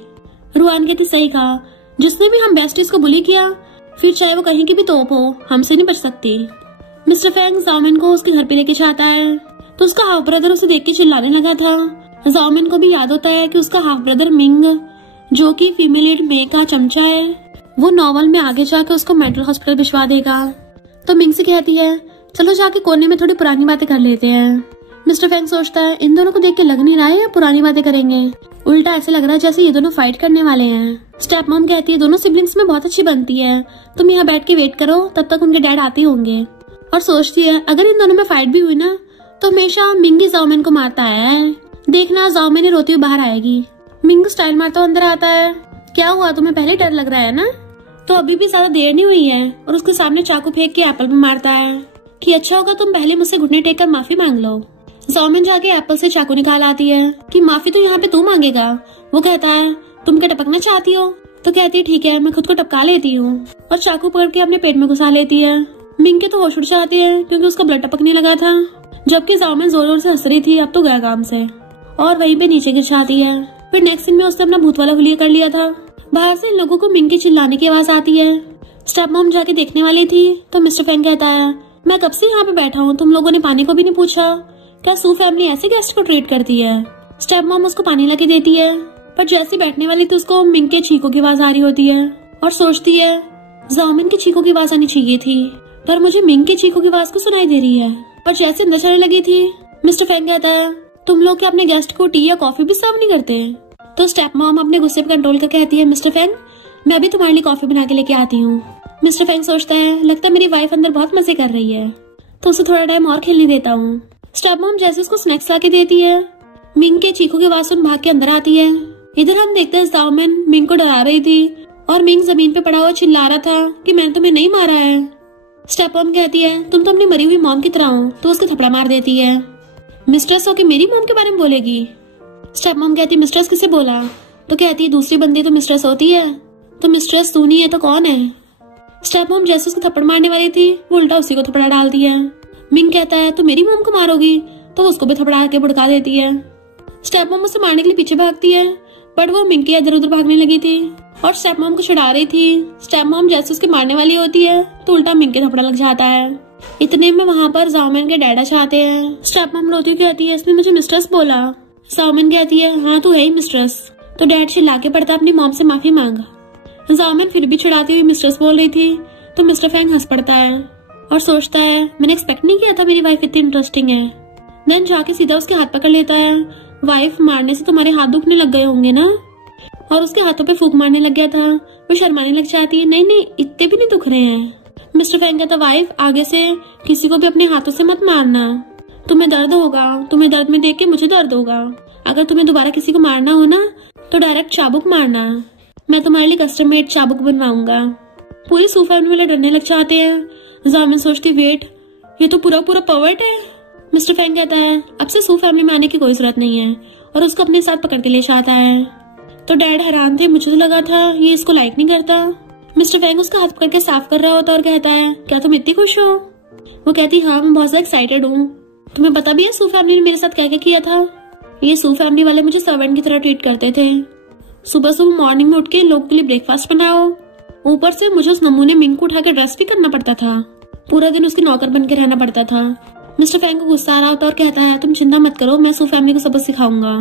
रुआन कहती सही कहा, जिसने भी हम बेस्टीज को बुली किया फिर चाहे वो कहीं की भी तोप हो हमसे नहीं बच सकती। मिस्टर फैंग ज़ाओमिन को उसके घर पे लेके जाता है तो उसका हाफ ब्रदर उसे देख के चिल्लाने लगा था। ज़ाओमिन को भी याद होता है कि उसका हाफ ब्रदर मिंग, जो कि फीमेल लीड मे का चमचा है, वो नॉवल में आगे जाके उसको मेंटल हॉस्पिटल भिजवा देगा। तो मिंग से कहती है चलो जाके कोने में थोड़ी पुरानी बातें कर लेते हैं। मिस्टर फैंग सोचता है इन दोनों को देख के लग नहीं रहा है या पुरानी बातें करेंगे, उल्टा ऐसे लग रहा है जैसे ये दोनों फाइट करने वाले हैं। स्टेप मॉम कहती है दोनों सिबलिंग्स में बहुत अच्छी बनती है, तुम यहाँ बैठ के वेट करो, तब तक उनके डैड आते होंगे। और सोचती है अगर इन दोनों में फाइट भी हुई ना तो हमेशा मिंग ज़ाओमिन को मारता आया है, देखना ज़ाओमिन ही रोती हुई बाहर आएगी। मिंग स्टाइल मारता अंदर आता है, क्या हुआ तुम्हें पहले डर लग रहा है ना, तो अभी भी ज्यादा देर नहीं हुई है, और उसके सामने चाकू फेंक के एप्पल में मारता है कि अच्छा होगा तुम पहले मुझसे घुटने टेक कर माफी मांग लो। ज़ाओमिन जाके एप्पल से चाकू निकाल आती है कि माफी तो यहाँ पे तू मांगेगा। वो कहता है तुम क्या टपकना चाहती हो, तो कहती है ठीक है मैं खुद को टपका लेती हूँ, और चाकू पकड़ के अपने पेट में घुसा लेती है। मिंग के तो होश उड़ जाती है क्योंकि उसका ब्लड टपकने लगा था, जबकि ज़ाओमिन जोर जोर से हंस रही थी अब तो गया काम से, और वहीं पे नीचे गिर जाती है। फिर नेक्स्ट सीन में उसने अपना भूत वाला हुलिया कर लिया था। बाहर से इन लोगों को मिंग के चिल्लाने की आवाज आती है। स्टेप मॉम जाके देखने वाली थी तो मिस्टर फैंग कहता है मैं कब से यहाँ पे बैठा हूँ, तुम लोगों ने पानी को भी नहीं पूछा, क्या सू फैमिली ऐसे गेस्ट को ट्रीट करती है। स्टेप मॉम उसको पानी लाके देती है, पर जैसे बैठने वाली तो उसको मिंग के चीखों की आवाज आ रही होती है और सोचती है ज़ाओमिन की चीखों की आवाज आनी चाहिए थी, पर मुझे मिंग के चीखों की आवाज को सुनाई दे रही है। पर जैसे अंदर चलने लगी थी मिस्टर फैंग कहता है तुम लोग क्या अपने गेस्ट को टी या कॉफी भी सर्व नहीं करते। तो स्टेप मॉम अपने गुस्से पर कंट्रोल कर कहती है मिस्टर फैंग मैं अभी तुम्हारे लिए कॉफी बना के लेके आती हूँ। मिस्टर फैंग सोचता है लगता है मेरी वाइफ अंदर बहुत मजे कर रही है, तो उसे थोड़ा टाइम और खेलने देता हूँ। स्टेप मॉम जैसे उसको स्नैक्स लाके देती है, मिंग के चीखों की आवाज सुन भाग के अंदर आती है। इधर हम देखते हैं ज़ाओमिन मिंग को डरा रही थी और मिंग जमीन पे पड़ा हुआ चिल्ला रहा था कि मैंने तुम्हें नहीं मारा है। स्टेप मॉम कहती है तुम तो अपनी मरी हुई मॉम की तरह हो, तो उसको थपड़ा मार देती है। मिस्ट्रेस हो कि मेरी मॉम के बारे में बोलेगी। स्टेप मॉम कहती है मिस्ट्रेस किसे बोला, तो कहती है दूसरी बंदी तो मिस्ट्रेस होती है, तो मिस्ट्रेस तू नहीं है तो कौन है। स्टेप मॉम जैसे उसको थप्पड़ मारने वाली थी वो उल्टा उसी को थपड़ा डालती है। मिंग कहता है तो मेरी मॉम को मारोगी, तो उसको भी थपड़ा के भड़का देती है। स्टेप मॉम उसे मारने के लिए पीछे भागती है, बट वो मिंग के इधर उधर भागने लगी थी और स्टेप मॉम को चिढ़ा रही थी। स्टेप मॉम जैसे उसके मारने वाली होती है तो उल्टा मिंग के थपड़ा लग जाता है। इतने में वहाँ पर ज़ाओमिन के डैडा चाहते हैं। स्टेप मॉम रोती कहती है इसने मुझे मिस्ट्रेस बोला। ज़ाओमिन कहती है हाँ तू है ही मिस्ट्रेस, तो डैड चिल्ला के पड़ता अपनी मॉम से माफी मांगा। ज़ाओमिन फिर भी चिढ़ाती हुई मिस्ट्रेस बोल रही थी तो मिस्टर फैंग हंस पड़ता है और सोचता है मैंने एक्सपेक्ट नहीं किया था मेरी वाइफ इतनी इंटरेस्टिंग है। देन जाके सीधा उसके हाथ पकड़ लेता है, वाइफ मारने से तुम्हारे हाथ दुखने लग गए होंगे ना, और उसके हाथों पे फूंक मारने लग गया था। वो शर्माने लग जाती है नहीं नहीं इतने भी नहीं दुख रहे हैं। मिस्टर फैंग कहता वाइफ आगे से किसी को भी अपने हाथों से मत मारना, तुम्हें दर्द होगा, तुम्हें दर्द में देख के मुझे दर्द होगा। अगर तुम्हें दोबारा किसी को मारना हो ना तो डायरेक्ट चाबुक मारना, मैं तुम्हारे लिए कस्टम मेड चाबुक बनवाऊंगा। पूरी सू फैमिली वाले डरने लग जाते हैं। ज़ाओमिन सोचती वेट ये तो पूरा पर्वर्ट है। मिस्टर फैंग कहता है अब से सू फैमिली में आने की कोई जरूरत नहीं है, और उसको अपने साथ पकड़ के ले जाता है। तो डैड हैरान थे, मुझे तो लगा था ये इसको लाइक नहीं करता। मिस्टर फैंग उसका हाथ पकड़ के साफ कर रहा होता और कहता है क्या तुम इतनी खुश हो। वो कहती हाँ मैं बहुत ज्यादा एक्साइटेड हूँ। तुम्हें पता भी है सू फैमिली ने मेरे साथ क्या क्या किया था? ये सू फैमिली वाले मुझे सर्वेंट की तरह ट्रीट करते थे। सुबह सुबह मॉर्निंग में उठ के लोगों के लिए ब्रेकफास्ट बनाओ, ऊपर से मुझे उस नमूने मिंग को उठाकर ड्रेस भी करना पड़ता था। पूरा दिन उसके नौकर बन के रहना पड़ता था। मिस्टर फैंग को गुस्सा आ रहा होता और कहता है तुम चिंता मत करो, मैं सू फैमिली को सबक सिखाऊंगा।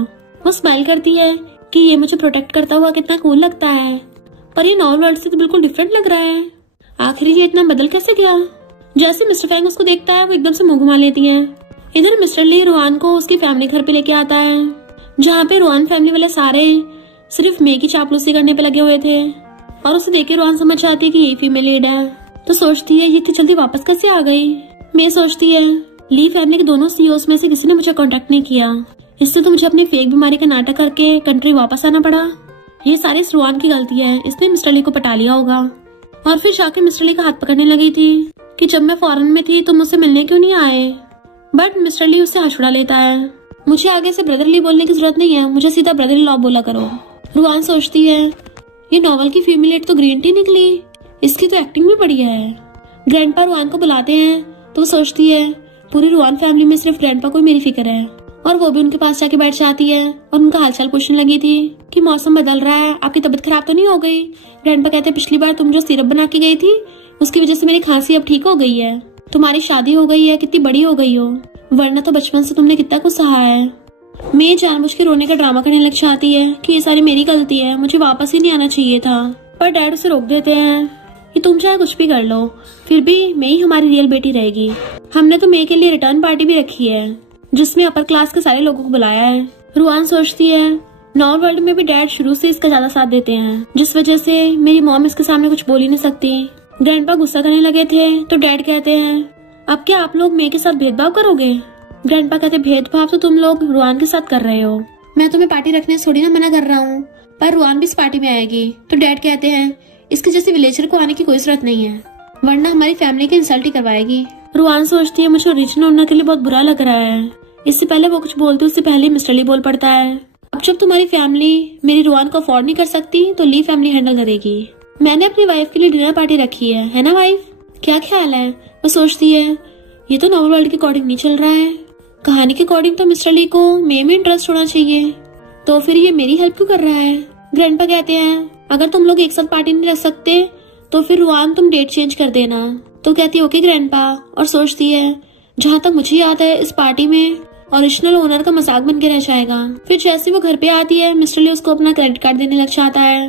वो स्माइल करती है कि ये मुझे प्रोटेक्ट करता हुआ कितना कूल लगता है, पर ये नॉर्मल वर्ल्ड से तो बिल्कुल डिफरेंट लग रहा है। आखिर ये इतना बदल कैसे गया? जैसे मिस्टर फैंग उसको देखता है वो एकदम से मुंह घुमा लेती है। इधर मिस्टर ली रुआन को उसकी फैमिली घर पे लेके आता है, जहाँ पे रुआन फैमिली वाले सारे सिर्फ मे की चापलूसी करने पे लगे हुए थे। और उसे देख के रुआन समझ जाती है कि ये फीमेल लीड है, तो सोचती है ये इतनी जल्दी वापस कैसे आ गई। मे सोचती है ली फैमिली के दोनों सीईओस में से किसी ने मुझे कांटेक्ट नहीं किया, इससे तो मुझे अपनी फेक बीमारी का नाटक करके कंट्री वापस आना पड़ा। ये सारी इस रुआन की गलती है, इसने मिस्टर ली को पटा लिया होगा। और फिर जाके मिस्टर ली का हाथ पकड़ने लगी थी कि जब मैं फॉरेन में थी तुम मुझसे मिलने क्यों नहीं आए, बट मिस्टर ली उससे हंस उड़ा लेता है। मुझे आगे से ब्रदरली बोलने की जरूरत नहीं है, मुझे सीधा ब्रदरली लॉ बोला करो। रुआन सोचती है ये नॉवल की फीमेल लीड तो ग्रीन टी निकली, इसकी तो एक्टिंग भी बढ़िया है। ग्रैंडपा रुआन को बुलाते हैं तो वो सोचती है पूरी रुआन फैमिली में सिर्फ ग्रैंडपा को ही मेरी फिक्र है, और वो भी उनके पास जाके बैठ जाती है और उनका हालचाल पूछने लगी थी कि मौसम बदल रहा है, आपकी तबीयत खराब तो नहीं हो गई? ग्रैंडपा कहते हैं पिछली बार तुम जो सिरप बना के गई थी उसकी वजह से मेरी खांसी अब ठीक हो गई है, तुम्हारी शादी हो गई है, कितनी बड़ी हो गई हो, वरना तो बचपन से तुमने कितना कुछ सहा है। मैं जानबूझ के रोने का ड्रामा करने लग जाती है कि ये सारी मेरी गलती है, मुझे वापस ही नहीं आना चाहिए था, पर डैड उसे रोक देते हैं कि तुम चाहे कुछ भी कर लो, फिर भी मैं ही हमारी रियल बेटी रहेगी। हमने तो मे के लिए रिटर्न पार्टी भी रखी है जिसमें अपर क्लास के सारे लोगों को बुलाया है। रुआन सोचती है नॉर्मल वर्ल्ड में भी डैड शुरू से इसका ज्यादा साथ देते हैं, जिस वजह से मेरी मॉम इसके सामने कुछ बोल ही नहीं सकती। ग्रैंडपा गुस्सा करने लगे थे तो डैड कहते हैं अब क्या आप लोग मे के साथ भेदभाव करोगे? ग्रैंडपा कहते भेदभाव तो तुम लोग रुआन के साथ कर रहे हो, मैं तुम्हें पार्टी रखने से थोड़ी ना मना कर रहा हूँ, पर रुआन भी इस पार्टी में आएगी। तो डैड कहते हैं इसके जैसे विलेजर को आने की कोई जरूरत नहीं है, वरना हमारी फैमिली की इंसल्ट ही करवाएगी। रुआन सोचती है मुझे ओरिजिनल ओनर के लिए बहुत बुरा लग रहा है। इससे पहले वो कुछ बोलती उससे पहले मिस्टर ली बोल पड़ता है अब जब तुम्हारी फैमिली मेरी रुआन को अफोर्ड नहीं कर सकती तो ली फैमिली हैंडल करेगी। मैंने अपनी वाइफ के लिए डिनर पार्टी रखी है ना वाइफ, क्या ख्याल है? वो सोचती है ये तो नॉवल वर्ल्ड के अकॉर्डिंग नहीं चल रहा है, कहानी के अकॉर्डिंग तो मिस्टर ली को मे में इंटरेस्ट होना चाहिए, तो फिर ये मेरी हेल्प क्यों कर रहा है? ग्रैंडपा कहते हैं अगर तुम लोग एक साथ पार्टी नहीं रख सकते तो फिर रुआन तुम डेट चेंज कर देना। तो कहती है ओके ग्रैंडपा, और सोचती है जहाँ तक मुझे याद है इस पार्टी में ओरिजिनल ओनर का मजाक बन के रह जाएगा। फिर जैसे वो घर पे आती है मिस्टर ली उसको अपना क्रेडिट कार्ड देने लग जाता है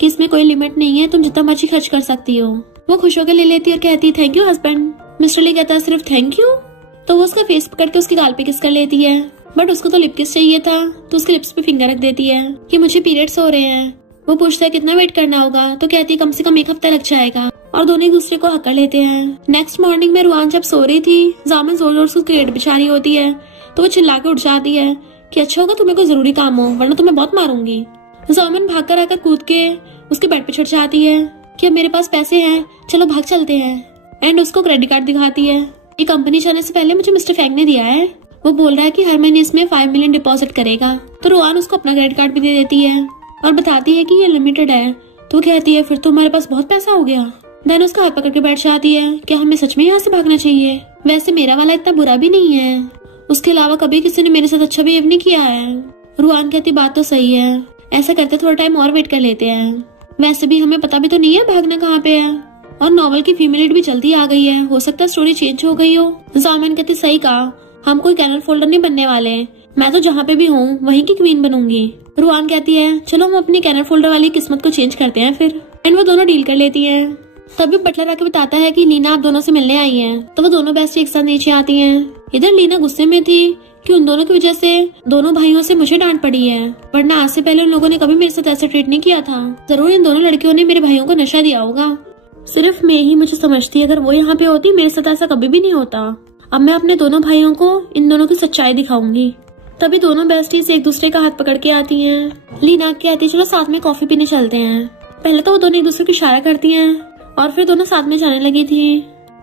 कि इसमें कोई लिमिट नहीं है, तुम जितना मर्जी खर्च कर सकती हो। वो खुश होकर ले लेती है और कहती है थैंक यू हस्बैंड। मिस्टर ली कहता है सिर्फ थैंक यू? तो वो उसका फेस पकड़ के उसके गाल पे किस कर लेती है, बट उसको तो लिप किस चाहिए था तो उसके लिप्स पे फिंगर रख देती है कि मुझे पीरियड्स हो रहे हैं। वो पूछता है कितना वेट करना होगा, तो कहती है कम से कम 1 हफ्ता लग जाएगा, और दोनों एक दूसरे को हक कर लेते हैं। नेक्स्ट मॉर्निंग में रुआन जब सो रही थी जामिन जोर जोर से उसकी रेट बिछा रही होती है, तो वो चिल्ला के उठ जाती है कि अच्छा होगा तुम्हें कोई जरूरी काम हो वरना तुम्हें बहुत मारूंगी। जामिन भाग कर आकर कूद के उसके बेड पे चढ़ जाती है कि अब मेरे पास पैसे हैं, चलो भाग चलते हैं, एंड उसको क्रेडिट कार्ड दिखाती है। ये कंपनी जाने से पहले मुझे मिस्टर फैंग ने दिया है, वो बोल रहा है कि हर महीने इसमें 5 मिलियन डिपॉजिट करेगा। तो रुआन उसको अपना क्रेडिट कार्ड भी दे देती है और बताती है कि ये लिमिटेड है। तो कहती है फिर तो हमारे पास बहुत पैसा हो गया। देन उसका हाथ पकड़ के बैठ जाती है कि हमें सच में यहाँ से भागना चाहिए, वैसे मेरा वाला इतना बुरा भी नहीं है, उसके अलावा कभी किसी ने मेरे साथ अच्छा बिहेव नहीं किया है। रुआन कहती बात तो सही है, ऐसा करते थोड़ा टाइम और वेट कर लेते हैं, वैसे भी हमें पता भी तो नहीं है भागना कहाँ पे है, और नॉवल की फीमेल लीड भी जल्दी आ गई है, हो सकता है स्टोरी चेंज हो गई हो। जामिन कहती सही कहा, हम कोई कैनल फोल्डर नहीं बनने वाले, मैं तो जहाँ पे भी हूँ वहीं की क्वीन बनूंगी। रुआन कहती है चलो हम अपनी कैनल फोल्डर वाली किस्मत को चेंज करते हैं फिर, एंड वो दोनों डील कर लेती है। तभी बटलर आके बताता है कि लीना आप दोनों से मिलने आई है, तो वो दोनों बेस्टी एक साथ नीचे आती हैं। इधर लीना गुस्से में थी कि उन दोनों की वजह से दोनों भाइयों से मुझे डांट पड़ी है, वरना आज से पहले उन लोगों ने कभी मेरे साथ ऐसे ट्रीट नहीं किया था। जरूर इन दोनों लड़कियों ने मेरे भाइयों को नशा दिया होगा, सिर्फ मैं ही मुझे समझती, अगर वो यहाँ पे होती मेरे साथ ऐसा कभी भी नहीं होता। अब मैं अपने दोनों भाइयों को इन दोनों की सच्चाई दिखाऊंगी। तभी दोनों बेस्टीज एक दूसरे का हाथ पकड़ के आती हैं। लीना कहती है चलो साथ में कॉफी पीने चलते हैं। पहले तो वो दोनों एक दूसरे को इशारा करती हैं और फिर दोनों साथ में जाने लगी थी,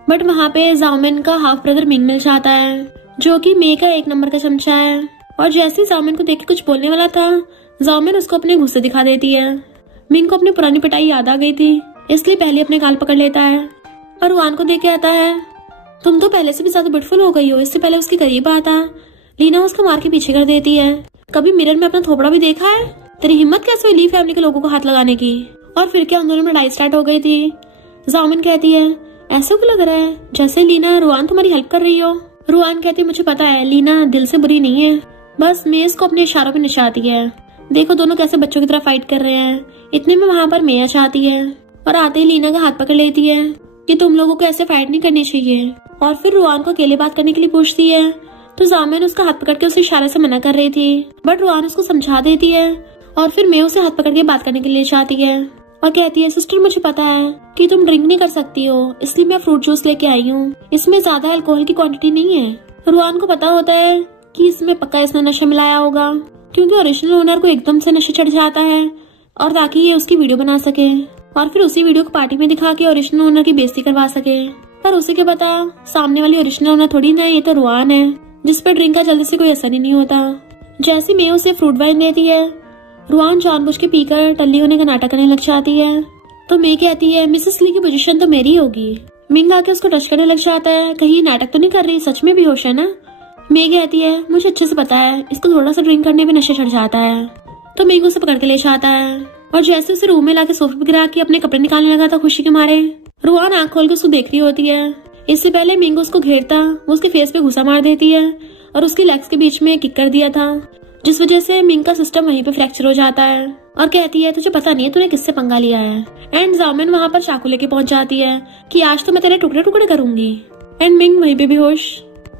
बट वहाँ पे जामिन का हाफ ब्रदर मिंग मिल जाता है जो कि मे का 1 नंबर का चमचा है, और जैसे ही जामिन को देख के कुछ बोलने वाला था जामिन उसको अपने गुस्से दिखा देती है। मिंग को अपनी पुरानी पिटाई याद आ गई थी, इसलिए पहले अपने गाल पकड़ लेता है और रुआन को देख के आता है तुम तो पहले से भी ज्यादा ब्यूटीफुल हो गई हो। इससे पहले उसके करीब आता लीना उसको मार के पीछे कर देती है। कभी मिरर में अपना थोपड़ा भी देखा है? तेरी हिम्मत कैसे हुई ली फैमिली के लोगों को हाथ लगाने की? और फिर क्या उन दोनों में लड़ाई स्टार्ट हो गई थी। जामिन कहती है ऐसा क्यों लग रहा है जैसे लीना रुआन तुम्हारी हेल्प कर रही हो। रुआन कहती है मुझे पता है लीना दिल से बुरी नहीं है, बस मेज को अपने इशारों पे निशाती है। देखो दोनों कैसे बच्चों की तरह फाइट कर रहे हैं। इतने में वहाँ पर मेया चाहती है और आते ही लीना का हाथ पकड़ लेती है कि तुम लोगों को ऐसे फाइट नहीं करनी चाहिए। और फिर रुआन को अकेले बात करने के लिए पूछती है तो जामिन उसका हाथ पकड़ के उसे इशारे से मना कर रही थी, बट रुआन उसको समझा देती है। और फिर मैं उसे हाथ पकड़ के बात करने के लिए चाहती है और कहती है सिस्टर मुझे पता है कि तुम ड्रिंक नहीं कर सकती हो, इसलिए मैं फ्रूट जूस लेके आई हूँ। इसमें ज्यादा अल्कोहल की क्वांटिटी नहीं है। रुआन को पता होता है कि इसमें पक्का इसने नशा मिलाया होगा, क्योंकि ओरिजिनल ओनर को एकदम से नशा चढ़ जाता है और ताकि ये उसकी वीडियो बना सके और फिर उसी वीडियो को पार्टी में दिखा के ओरिजिनल ओनर की बेइज्जती करवा सके। पर उसे क्या पता सामने वाली ओरिजिनल ओनर थोड़ी ना, ये तो रुआन है जिसपे ड्रिंक का जल्दी से कोई असर ही नहीं होता। जैसे मैं उसे फ्रूट वाइन देती है रुआन जानबूझ के पीकर टल्ली होने का नाटक करने लग जाती है। तो मैं कहती है मिसेस ली की पोजीशन तो मेरी होगी। मिंग आके उसको टच करने लग जाता है, कहीं नाटक तो नहीं कर रही, सच में बेहोश है ना। मैं कहती है मुझे अच्छे से पता है इसको थोड़ा सा ड्रिंक करने में नशा चढ़ जाता है। तो मिंग उसे पकड़ के ले जाता है और जैसे उसे रूम में लाके सोफे पे गिरा के अपने कपड़े निकालने लगा था खुशी के मारे, रुआन आंख खोल के उसको देख रही होती है। इससे पहले मिंग उसको घेरता वो उसके फेस पे घुसा मार देती है और उसकी लेग्स के बीच में किक कर दिया था, जिस वजह से मिंग का सिस्टम वहीं पे फ्रैक्चर हो जाता है और कहती है तुझे पता नहीं है तूने किससे पंगा लिया है। एंड जामिन वहाँ पर चाकू लेके पहुंच जाती है कि आज तो मैं तेरे टुकड़े टुकड़े करूंगी। एंड मिंग वहीं पे बेहोश।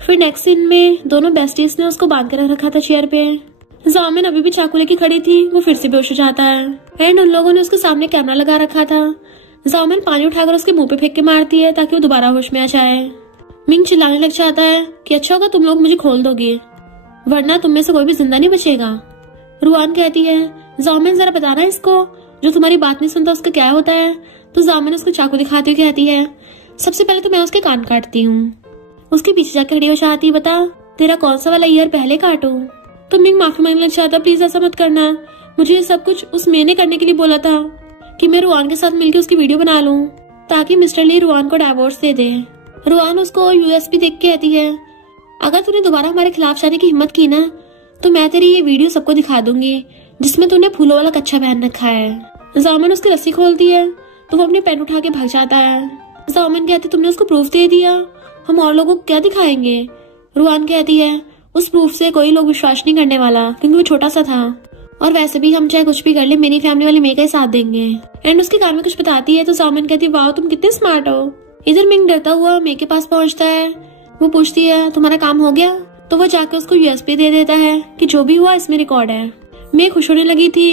फिर नेक्स्ट सीन में दोनों बेस्टीज ने उसको बांध कर रखा था चेयर पे। जामिन अभी भी चाकू लेके खड़ी थी, वो फिर से बेहोश हो जाता है। एंड उन लोगों ने उसके सामने कैमरा लगा रखा था। जामिन पानी उठाकर उसके मुंह पे फेंक के मारती है ताकि वो दोबारा होश में आ जाए। मिंग चिल्लाने लग जाता है कि अच्छा होगा तुम लोग मुझे खोल दोगे, वरना तुम में से कोई भी जिंदा नहीं बचेगा। रुआन कहती है जामिन जरा बताना इसको, जो तुम्हारी बात नहीं सुनता उसका क्या होता है। तो जामिन उसको चाकू दिखाती हुई कहती है सबसे पहले तो मैं उसके कान काटती हूँ। उसके पीछे जाकर खड़ी हो जाती है, बता तेरा कौन सा वाला ईयर पहले काटूं। तो मिंग माफी मांगने लग जाता, प्लीज ऐसा मत करना, मुझे ये सब कुछ उस मैंने करने के लिए बोला था कि मैं रुआन के साथ मिलकर उसकी वीडियो बना लूं ताकि मिस्टर ली रुआन को डाइवोर्स दे दे। रुआन उसको यूएसबी देख के कहती है अगर तूने दोबारा हमारे खिलाफ जाने की हिम्मत की ना तो मैं तेरी ये वीडियो सबको दिखा दूंगी जिसमें तूने फूलों वाला कच्चा पहन रखा है। जामिन उसकी रस्सी खोलती है तो वो अपनी पेन उठा के भाग जाता है। जामिन कहती तुमने उसको प्रूफ दे दिया, हम और लोगों को क्या दिखाएंगे। रुआन कहती है उस प्रूफ से कोई लोग विश्वास नहीं करने वाला क्योंकि वो छोटा सा था और वैसे भी हम चाहे कुछ भी कर ले मेरी फैमिली वाले मे का ही साथ देंगे। एंड उसके कान में कुछ बताती है तो जामिन कहती है वाह तुम कितने स्मार्ट हो। इधर मिंग डरता हुआ मे के पास पहुंचता है। वो पूछती है तुम्हारा काम हो गया, तो वो जाके उसको यूएसबी दे देता है कि जो भी हुआ इसमें रिकॉर्ड है। मैं खुश होने लगी थी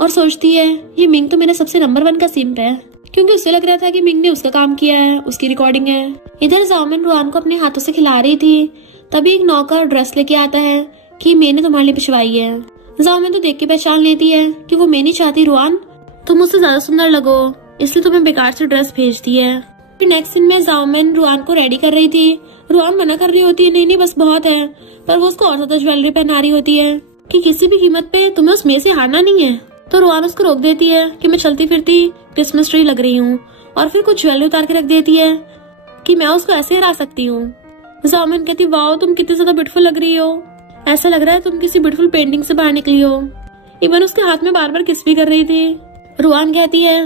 और सोचती है ये मिंग तो मेरे सबसे नंबर 1 का सिम्प है, क्योंकि उसे लग रहा था कि मिंग ने उसका काम किया है, उसकी रिकॉर्डिंग है। इधर जामिन रुआन को अपने हाथों से खिला रही थी, तभी एक नौकर ड्रेस लेके आता है कि मैंने तुम्हारे लिए पिछवाई है। जामिन तो देख के पहचान लेती है कि वो मैं नहीं चाहती रुआन, तुम मुझसे ज्यादा सुंदर लगो इसलिए तुम्हें बेकार से ड्रेस भेज दी है। फिर नेक्स्ट सीन में जामिन रुआन को रेडी कर रही थी। रुआन मना कर रही होती है नहीं बस बहुत है, पर वो उसको और ज्यादा ज्वेलरी पहना रही होती है कि किसी भी कीमत पे तुम्हें उस में से हारना नहीं है। तो रुआन उसको रोक देती है कि मैं चलती फिरती क्रिसमस ट्री लग रही हूँ और फिर कुछ ज्वेलरी उतार के रख देती है कि मैं उसको ऐसे हरा सकती हूँ। जामिन कहती वाओ तुम कितनी ज्यादा ब्यूटीफुल लग रही हो, ऐसा लग रहा है तुम किसी ब्यूटीफुल पेंटिंग से बाहर निकली हो। इवन उसके हाथ में बार बार किस भी कर रही थी। रुआन कहती है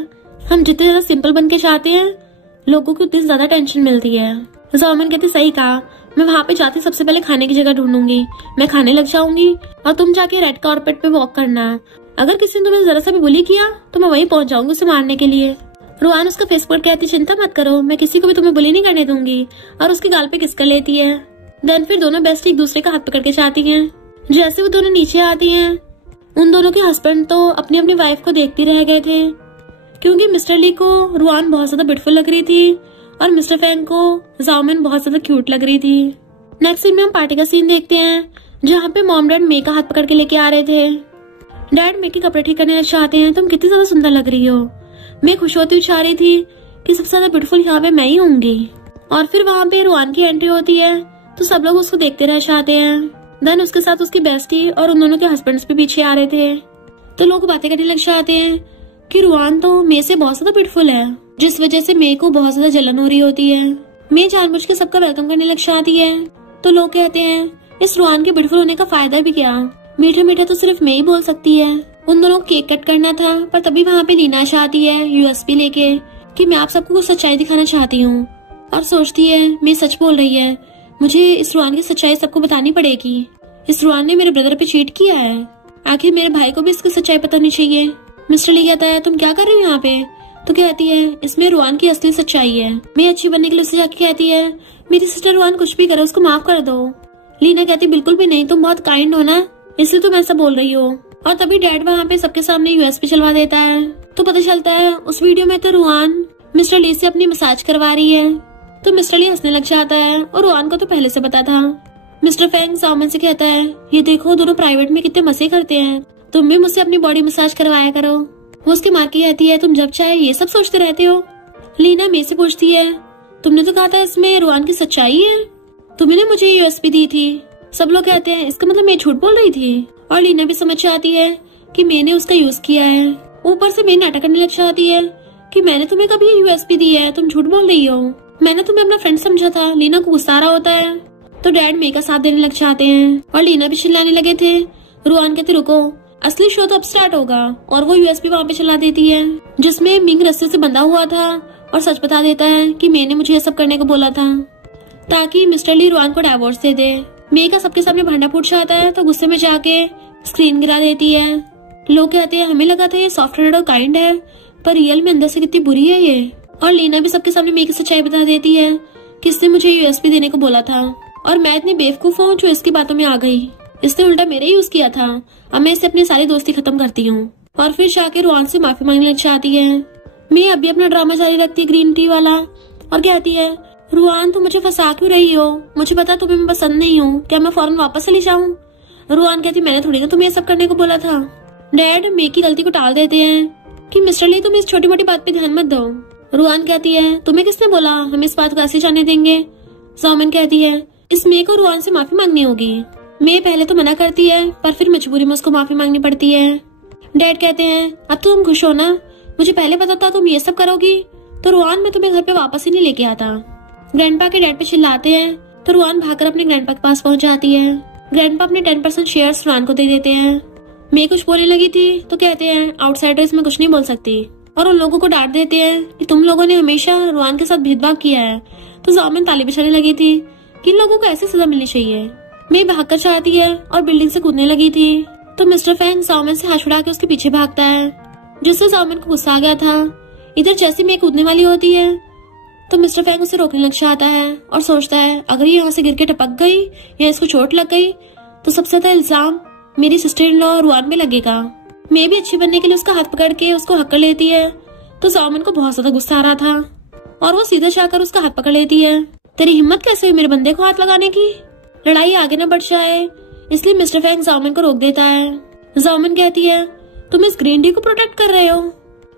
हम जितने ज्यादा सिंपल बन के चाहते हैं लोगों को उतनी ज्यादा टेंशन मिलती है। जामिन कहती सही कहा, मैं वहाँ पे जाती सबसे पहले खाने की जगह ढूंढूंगी, मैं खाने लग जाऊंगी और तुम जाके रेड कार्पेट पे वॉक करना। अगर किसी ने तुम्हें जरा सा भी बुली किया तो मैं वहीं पहुंच जाऊंगी उसे मारने के लिए। रुआन उसका फेस पर कहती चिंता मत करो, मैं किसी को भी तुम्हें बुली नहीं करने दूंगी और उसके गाल पे किस कर लेती है। देन फिर दोनों बेस्ट एक दूसरे का हाथ पकड़ के जाती हैं। जैसे वो दोनों नीचे आती हैं उन दोनों के हस्बैंड तो अपनी अपनी वाइफ को देखते रह गए थे, क्योंकि मिस्टर ली को रुआन बहुत ज्यादा ब्यूटीफुल लग रही थी और मिस्टर फैंग को जामिन बहुत ज्यादा क्यूट लग रही थी। नेक्स्ट सीन में हम पार्टी का सीन देखते हैं जहाँ पे मॉम डैड मे का हाथ पकड़ के लेके आ रहे थे। डैड मे के कपड़े ठीक करने चाहते हैं, तुम कितनी ज्यादा सुंदर लग रही हो। मैं खुश होती हुई चाह रही थी कि सबसे ज्यादा ब्यूटीफुल यहाँ पे मैं ही होंगी। और फिर वहाँ पे रुआन की एंट्री होती है तो सब लोग उसको देखते रह जाते हैं। देन उसके साथ उसकी बेस्टी और उन दोनों के हस्बैंड्स भी पीछे आ रहे थे, तो लोग बातें करने लग जाते हैं कि रुआन तो मे से बहुत ज्यादा ब्यूटीफुल है, जिस वजह से मे को बहुत ज्यादा जलन हो रही होती है। मैं जानबूझ के सबका वेलकम करने लग जाती है। तो लोग कहते हैं इस रुआन के ब्यूटीफुल होने का फायदा भी क्या, मीठा मीठा तो सिर्फ मैं ही बोल सकती है। उन दोनों को केक कट करना था, पर तभी वहाँ पे लीना आती है यूएसबी लेके कि मैं आप सबको कुछ सच्चाई दिखाना चाहती हूँ, और सोचती है मैं सच बोल रही है, मुझे इस रुआन की सच्चाई सबको बतानी पड़ेगी। इस रुआन ने मेरे ब्रदर पे चीट किया है, आखिर मेरे भाई को भी इसकी सच्चाई पता नहीं चाहिए। मिस्टर ली कहता है तुम क्या कर रही हो यहाँ पे? तो कहती है इसमें रुआन की असली सच्चाई है। मैं अच्छी बनने के लिए उससे जाके कहती है मेरी सिस्टर रुआन कुछ भी करे उसको माफ कर दो। लीना कहती बिल्कुल भी नहीं, तुम बहुत काइंड हो ना, इसलिए तुम ऐसा बोल रही हो। और तभी डैड वहाँ पे सबके सामने यूएसबी चलवा देता है। तो पता चलता है उस वीडियो में तो रुआन मिस्टर ली से अपनी मसाज करवा रही है। तो मिस्टर ली हंसने लग जाता है, और रुआन को तो पहले से पता था। मिस्टर फैंग सामन से कहता है ये देखो दोनों प्राइवेट में कितने मजे करते हैं, तुम भी मुझसे अपनी बॉडी मसाज करवाया करो। वो उसकी माँ की कहती है तुम जब चाहे ये सब सोचते रहते हो। लीना मे से पूछती है तुमने तो कहा था इसमें रुआन की सच्चाई है, तुमने मुझे यूएसबी दी थी। सब लोग कहते हैं इसका मतलब मैं झूठ बोल रही थी, और लीना भी समझ जाती है कि मैंने उसका यूज किया है। ऊपर से मैं नाटक करने लग जाती है कि मैंने तुम्हें कभी यूएसबी दी है, तुम झूठ बोल रही हो, मैंने तुम्हें अपना फ्रेंड समझा था। लीना को गुस्सा आ रहा होता है, तो डैड मे का साथ देने लग जाते हैं, और लीना भी चिल्लाने लगे थे। रुआन कहते रुको, असली शो तो अब स्टार्ट होगा, और वो यूएसबी वहाँ पे चला देती है जिसमें मिंग रस्से से बंधा हुआ था, और सच बता देता है कि मैंने मुझे ये सब करने को बोला था ताकि मिस्टर ली रुआन को डाइवोर्स दे दे। मे का सबके सामने भांडा फूट जाता है, तो गुस्से में जाके स्क्रीन गिरा देती है। लोग कहते हैं हमें लगा था ये सॉफ्टवेयर और काइंड है, पर रियल में अंदर से कितनी बुरी है ये। और लीना भी सबके सामने मे की सच्चाई बता देती है कि इसने मुझे यूएसबी देने को बोला था, और मैं इतनी बेवकूफ हूँ जो इसकी बातों में आ गई, इसने उल्टा मेरे यूज किया था, अब मैं इसे अपनी सारी दोस्ती खत्म करती हूँ। और फिर जाके रुआन से माफी मांगने लग जाती है। मैं अभी अपना ड्रामा जारी रखती ग्रीन टी वाला, और कहती है रुआन तुम मुझे फंसा क्यों रही हो, मुझे पता तुम्हें मैं पसंद नहीं हूँ, क्या मैं फौरन वापस चली जाऊँ? रुआन कहती मैंने थोड़ी ना तुम्हें ये सब करने को बोला था। डैड मे की गलती को टाल देते हैं कि मिस्टर ली तुम इस छोटी मोटी बात पे ध्यान मत दो। रुआन कहती है तुम्हें किसने बोला, हम इस बात को ऐसे जाने देंगे? सामन कहती है इस मे को रुआन से माफी मांगनी होगी। मे पहले तो मना करती है, पर फिर मजबूरी में उसको माफी मांगनी पड़ती है। डैड कहते हैं अब तुम खुश हो ना, मुझे पहले पता था तुम ये सब करोगी, तो रुआन मैं तुम्हें घर पे वापस ही नहीं लेके आता। ग्रैंडपा के डैड पे चिल्लाते हैं, तो रुआन भागकर अपने ग्रैंडपा के पास पहुंच जाती है। ग्रैंडपा अपने 10% शेयर्स रुआन को दे देते हैं। मैं कुछ बोलने लगी थी, तो कहते हैं आउटसाइडर्स में कुछ नहीं बोल सकती, और उन लोगों को डांट देते हैं कि तुम लोगों ने हमेशा रुआन के साथ भेदभाव किया है। तो जामिन ताली बजाने लगी थी कि इन लोगों को ऐसी सजा मिलनी चाहिए। मैं भागकर चाहती है और बिल्डिंग से कूदने लगी थी, तो मिस्टर फैंग सामन से हाथ छुड़ा के उसके पीछे भागता है, जिससे सामन को गुस्सा आ गया था। इधर जैसे मैं कूदने वाली होती है, तो मिस्टर फैंग उसे रोकने लग जाता है, और सोचता है अगर ये यहाँ से गिर के टपक गई या इसको चोट लग गई, तो सबसे ज्यादा इल्जाम मेरी सिस्टर इन लॉ रुआन में लगेगा। मैं भी अच्छी बनने के लिए उसका हाथ पकड़ के उसको हक्कर लेती है, तो सामन को बहुत ज्यादा गुस्सा आ रहा था, और वो सीधा जाकर उसका हाथ पकड़ लेती है। तेरी हिम्मत कैसे हुई मेरे बंदे को हाथ लगाने की? लड़ाई आगे न बढ़ जाए इसलिए मिस्टर फैंग जामिन को रोक देता है। जामिन कहती है तुम इस ग्रीन टी को प्रोटेक्ट कर रहे हो।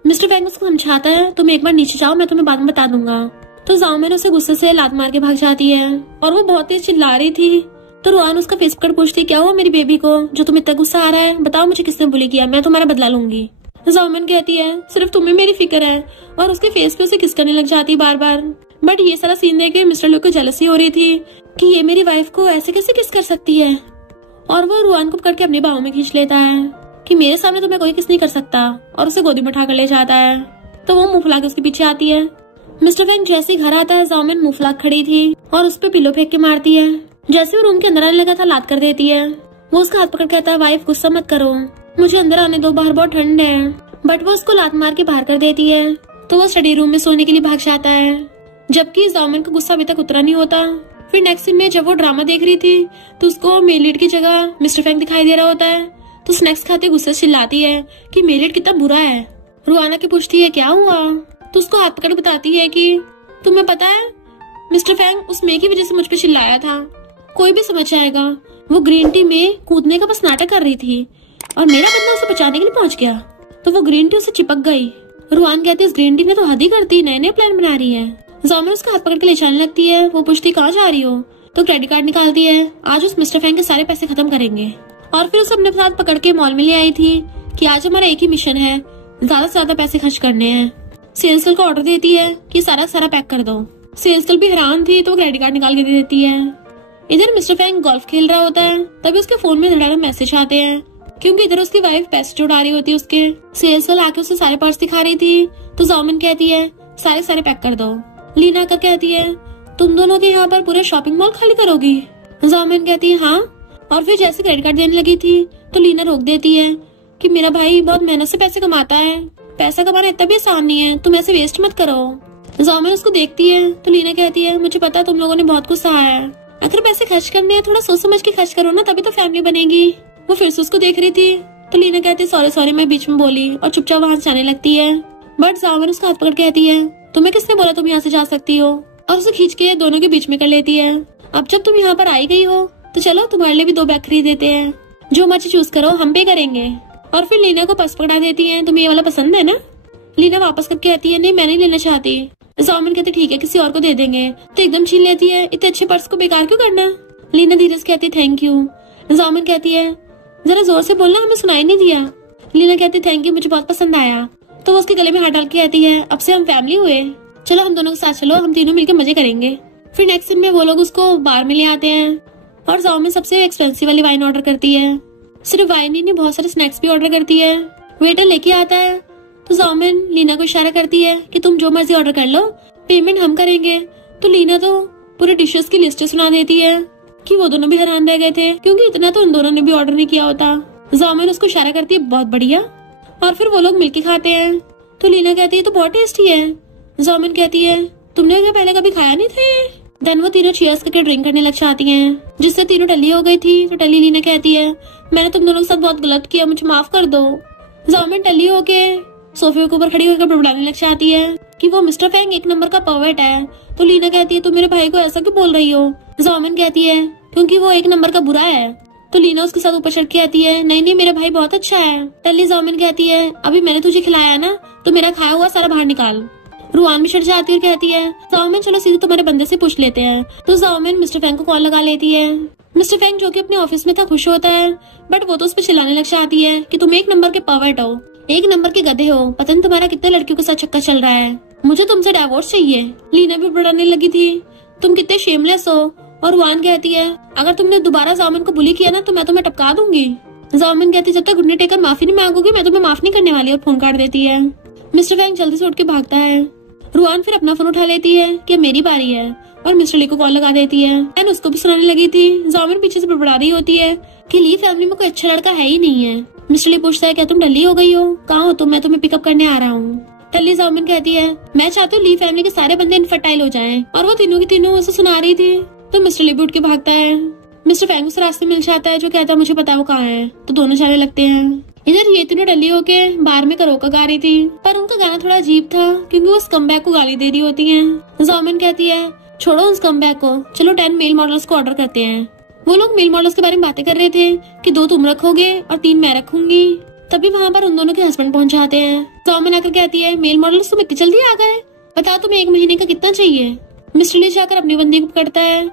मिस्टर फैंग उसको समझाता है तुम एक बार नीचे जाओ, मैं तुम्हें बाद में बता दूंगा। तो जामिन उसे गुस्से से लात मार के भाग जाती है, और वो बहुत तेज चिल्ला रही थी। तो रुआन उसका फेस पकड़ पूछती क्या हुआ मेरी बेबी को जो तुम्हें इतना गुस्सा आ रहा है, बताओ मुझे किसने बुली किया, मैं तुम्हारा बदला लूंगी। जामिन कहती है सिर्फ तुम्हें मेरी फिक्र है, और उसके फेस पे उसे किस करने लग जाती बार बार। बट ये सारा सीन देख के मिस्टर लू को जेलसी हो रही थी कि ये मेरी वाइफ को ऐसे कैसे किस कर सकती है, और वो रुआन को पकड़ के अपनी बाहों में खींच लेता है कि मेरे सामने तुम्हें कोई किस नहीं कर सकता, और उसे गोदी में उठा कर ले जाता है। तो वो मुंह फुला के उसके पीछे आती है। मिस्टर फैंग जैसे घर आता है, जामिन मुंह फुला खड़ी थी और उस पर पिलो फेंक के मारती है। जैसे वो रूम के अंदर आने लगा था, लात कर देती है। वो उसका हाथ पकड़ कहता है वाइफ गुस्सा मत करो, मुझे अंदर आने दो, बाहर बहुत ठंड है। बट वो उसको लात मार के बाहर कर देती है, तो वो स्टडी रूम में सोने के लिए भाग जाता है, जबकि जामिन का गुस्सा अभी तक उतरा नहीं होता। फिर नेक्स्ट सीन में जब वो ड्रामा देख रही थी, तो उसको मेलिड की जगह मिस्टर फैंग दिखाई दे रहा होता है। तो स्नैक्स खाते गुस्से से चिल्लाती है कि मेलिड कितना बुरा है। रुआना की पूछती है क्या हुआ, तो उसको हाथ पकड़ बताती है कि तुम्हें पता है मिस्टर फैंग उस मे की वजह से मुझ पे चिल्लाया था, कोई भी समझ जाएगा। वो ग्रीन टी में कूदने का बस नाटक कर रही थी, और मेरा बंदा उसे बचाने के लिए पहुंच गया, तो वो ग्रीन टी उसे चिपक गई। रुआन कहती है इस ग्रीन टी ने तो हद ही करती, नए नए प्लान बना रही है। जामिन उसका हाथ पकड़ के ले जाने लगती है। वो पूछती कहाँ जा रही हो, तो क्रेडिट कार्ड निकालती है, आज उस मिस्टर फैंग के सारे पैसे खत्म करेंगे। और फिर उसे अपने साथ पकड़ के मॉल में ले आई थी कि आज हमारा एक ही मिशन है, ज्यादा से ज्यादा पैसे खर्च करने हैं। सेल्स गर्ल को ऑर्डर देती है कि सारा पैक कर दो। सेल्स गर्ल भी हैरान थी तो वो क्रेडिट कार्ड निकाल के दे देती है। इधर मिस्टर फैंग गोल्फ खेल रहा होता है, तभी उसके फोन में धड़ाधड़ मैसेज आते हैं, क्योंकि इधर उसकी वाइफ पैसे जुड़ा रही होती है उसके। सेल्स गर्ल आके उसे सारे पर्स दिखा रही थी तो जामिन कहती है सारे पैक कर दो। लीना आकर कहती है तुम दोनों के यहाँ पर पूरे शॉपिंग मॉल खाली करोगी? जामिन कहती है हाँ। और फिर जैसे क्रेडिट कार्ड देने लगी थी तो लीना रोक देती है कि मेरा भाई बहुत मेहनत से पैसे कमाता है, पैसा कमाना इतना भी आसान नहीं है, तुम ऐसे वेस्ट मत करो। जामिन उसको देखती है तो लीना कहती है मुझे पता तुम लोगों ने बहुत कुछ सहा है, अगर पैसे खर्च करने हैं थोड़ा सोच समझ के खर्च करो ना, तभी तो फैमिली बनेगी। वो फिर से उसको देख रही थी तो लीना कहती है सॉरी मैं बीच में बोली और चुपचाप वहाँ जाने लगती है। बट जामिन उसका हाथ पकड़ कहती है तुम्हें किसने बोला तुम यहाँ से जा सकती हो, और उसे खींच के दोनों के बीच में कर लेती है। अब जब तुम यहाँ पर आई गई हो तो चलो तुम्हारे लिए भी 2 बैग खरीद देते हैं, जो मर्जी चूज करो हम पे करेंगे। और फिर लीना को पर्स पकड़ा देती है तुम्हें ये वाला पसंद है ना? लीना वापस करके आती है नहीं मैं नहीं लेना चाहती। जामिन कहती ठीक है किसी और को दे देंगे, तो एकदम छीन लेती है इतने अच्छे पर्स को बेकार क्यों करना। लीना धीरे से कहती है थैंक यू। जामिन कहती है जरा जोर से बोलना हमें सुनाई नहीं दिया। लीना कहती थैंक यू मुझे बहुत पसंद आया। तो वो उसके गले में हाथ डाल के कहती है अब से हम फैमिली हुए, चलो हम दोनों के साथ चलो, हम तीनों मिलकर मजे करेंगे। फिर नेक्स्ट सीन में वो लोग उसको बार में ले आते हैं और जामिन सबसे एक्सपेंसिव वाली वाइन ऑर्डर करती है। सिर्फ वाइन ही नहीं बहुत सारे स्नैक्स भी ऑर्डर करती है। वेटर लेके आता है तो जामिन लीना को इशारा करती है कि तुम जो मर्जी ऑर्डर कर लो, पेमेंट हम करेंगे। तो लीना तो पूरे डिशेस की लिस्ट सुना देती है कि वो दोनों भी हैरान रह गए थे, क्योंकि इतना तो उन दोनों ने भी ऑर्डर नहीं किया होता। जामिन उसको इशारा करती है बहुत बढ़िया, और फिर वो लोग मिलके खाते हैं। तो लीना कहती है तो बहुत टेस्टी है। जामिन कहती है तुमने क्या पहले कभी खाया नहीं था ये? देन वो तीनों चीयर्स करके ड्रिंक करने लग जाती हैं, जिससे तीनों टल्ली हो गई थी। तो टल्ली लीना कहती है मैंने तुम दोनों के साथ बहुत गलत किया, मुझे माफ कर दो। जामिन टल्ली होके सोफे के ऊपर खड़ी होकर बड़बड़ाने लग जाती है कि वो मिस्टर फैंग 1 नंबर का पर्वर्ट है। तो लीना कहती है तुम मेरे भाई को ऐसा क्यों बोल रही हो? जामिन कहती है क्योंकि वो 1 नंबर का बुरा है। तो लीना उसके साथ ऊपर चढ़ के आती है नहीं मेरा भाई बहुत अच्छा है। टल्ली जामिन कहती है अभी मैंने तुझे खिलाया ना, तो मेरा खाया हुआ सारा बाहर निकाल। रुआन भी चढ़ जाती है और कहती है जामिन चलो सीधे तुम्हारे बंदे से पूछ लेते हैं। तो जामिन मिस्टर फैंग को कॉल लगा लेती है। मिस्टर फैंग जो कि अपने ऑफिस में था खुश होता है, बट वो तो उस पर चिल्लाने लग जाती है कि तुम 1 नंबर के पर्वर्ट हो, 1 नंबर के गधे हो, पता नहीं तुम्हारा कितने लड़कियों के साथ चक्कर चल रहा है, मुझे तुमसे डिवोर्स चाहिए। लीना भी बढ़ाने लगी थी तुम कितने शेमलेस हो। और रुआन कहती है अगर तुमने दोबारा जामिन को बुली किया ना तो मैं तुम्हें टपका दूंगी। जामिन कहती है जब तक घुटने टेकर माफी नहीं मांगोगी मैं तुम्हें माफ नहीं करने वाली, और फोन काट देती है। मिस्टर फैंग जल्दी से उठ के भागता है। रुआन फिर अपना फोन उठा लेती है कि मेरी बारी है, और मिस्टर ली को कॉल लगा देती है। एंड उसको भी सुनाने लगी थी। जामिन पीछे से बड़बड़ा रही होती है कि ली फैमिली में कोई अच्छा लड़का है ही नहीं है। मिस्टर ली पूछता है क्या तुम डल्ली हो गई हो, कहाँ हो तुम, मैं तुम्हें पिकअप करने आ रहा हूँ। टल्ली जामिन कहती है मैं चाहती हूँ ली फैमिली के सारे बंदे इनफर्टाइल हो जाएं, और वो तीनों की तीनों उसे सुना रही थी। तो मिस्टर ली भी उठ के भागता है। मिस्टर फैंग उस रास्ते मिल जाता है जो कहता है मुझे पता है वो कहाँ है। तो दोनों जाने लगते हैं। इधर ये तीनों टल्ली होके बार में करोका गा रही थी, पर उनका गाना थोड़ा अजीब था क्योंकि वो स्कमबैग को गाली दे रही होती है। जामिन कहती है छोड़ो उन स्कमबैग को, चलो 10 मेल मॉडल्स को ऑर्डर करते हैं। वो लोग मेल मॉडल्स के बारे में बातें कर रहे थे कि 2 तुम रखोगे और 3 मैं रखूंगी। तभी वहाँ पर उन दोनों के हस्बैंड पहुँच जाते हैं। जामिन आकर कहती है मेल मॉडल्स तुम इतनी जल्दी आ गए, बताओ तुम्हें 1 महीने का कितना चाहिए। मिस्टर ली जाकर अपनी बंदी को पकड़ता है।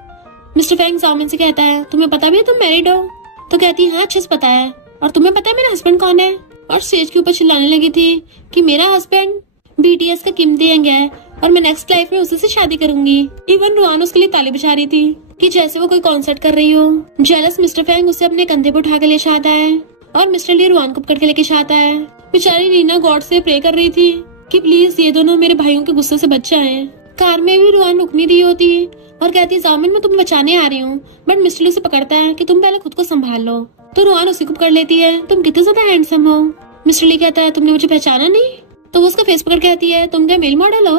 मिस्टर फैंग जामिन से कहता है तुम्हें पता भी है तुम मैरिड हो? तो कहती है हाँ अच्छे से पता है, और तुम्हें पता है मेरा हस्बैंड कौन है? और स्टेज के ऊपर चिल्लाने लगी थी कि मेरा हस्बैंड BTS का किम देंग है और मैं नेक्स्ट लाइफ में उसी से शादी करूंगी। इवन रुआन उसके लिए ताली बजा रही थी कि जैसे वो कोई कॉन्सर्ट कर रही हो। जेलस मिस्टर फैंग उसे अपने कंधे पर उठा के ले जाता है और मिस्टर ली रुआन को पकड़ के लेके जाता है। बेचारी रीना गॉड से प्रे कर रही थी कि प्लीज ये दोनों मेरे भाइयों के गुस्से से बच जाएं। कार में भी रुआन रुक नहीं रही होती और कहती है जामिन मैं तुम्हें बचाने आ रही हूँ, बट मिस्टर ली उसे पकड़ता है कि तुम पहले खुद को संभाल लो। तो रुआन उसी को पकड़ लेती है तुम कितने ज्यादा हैंडसम हो। मिस्टर ली कहता है तुमने मुझे पहचाना नहीं? तो वो उसका फेस पकड़ कहती है तुम क्या मेल मॉडल हो?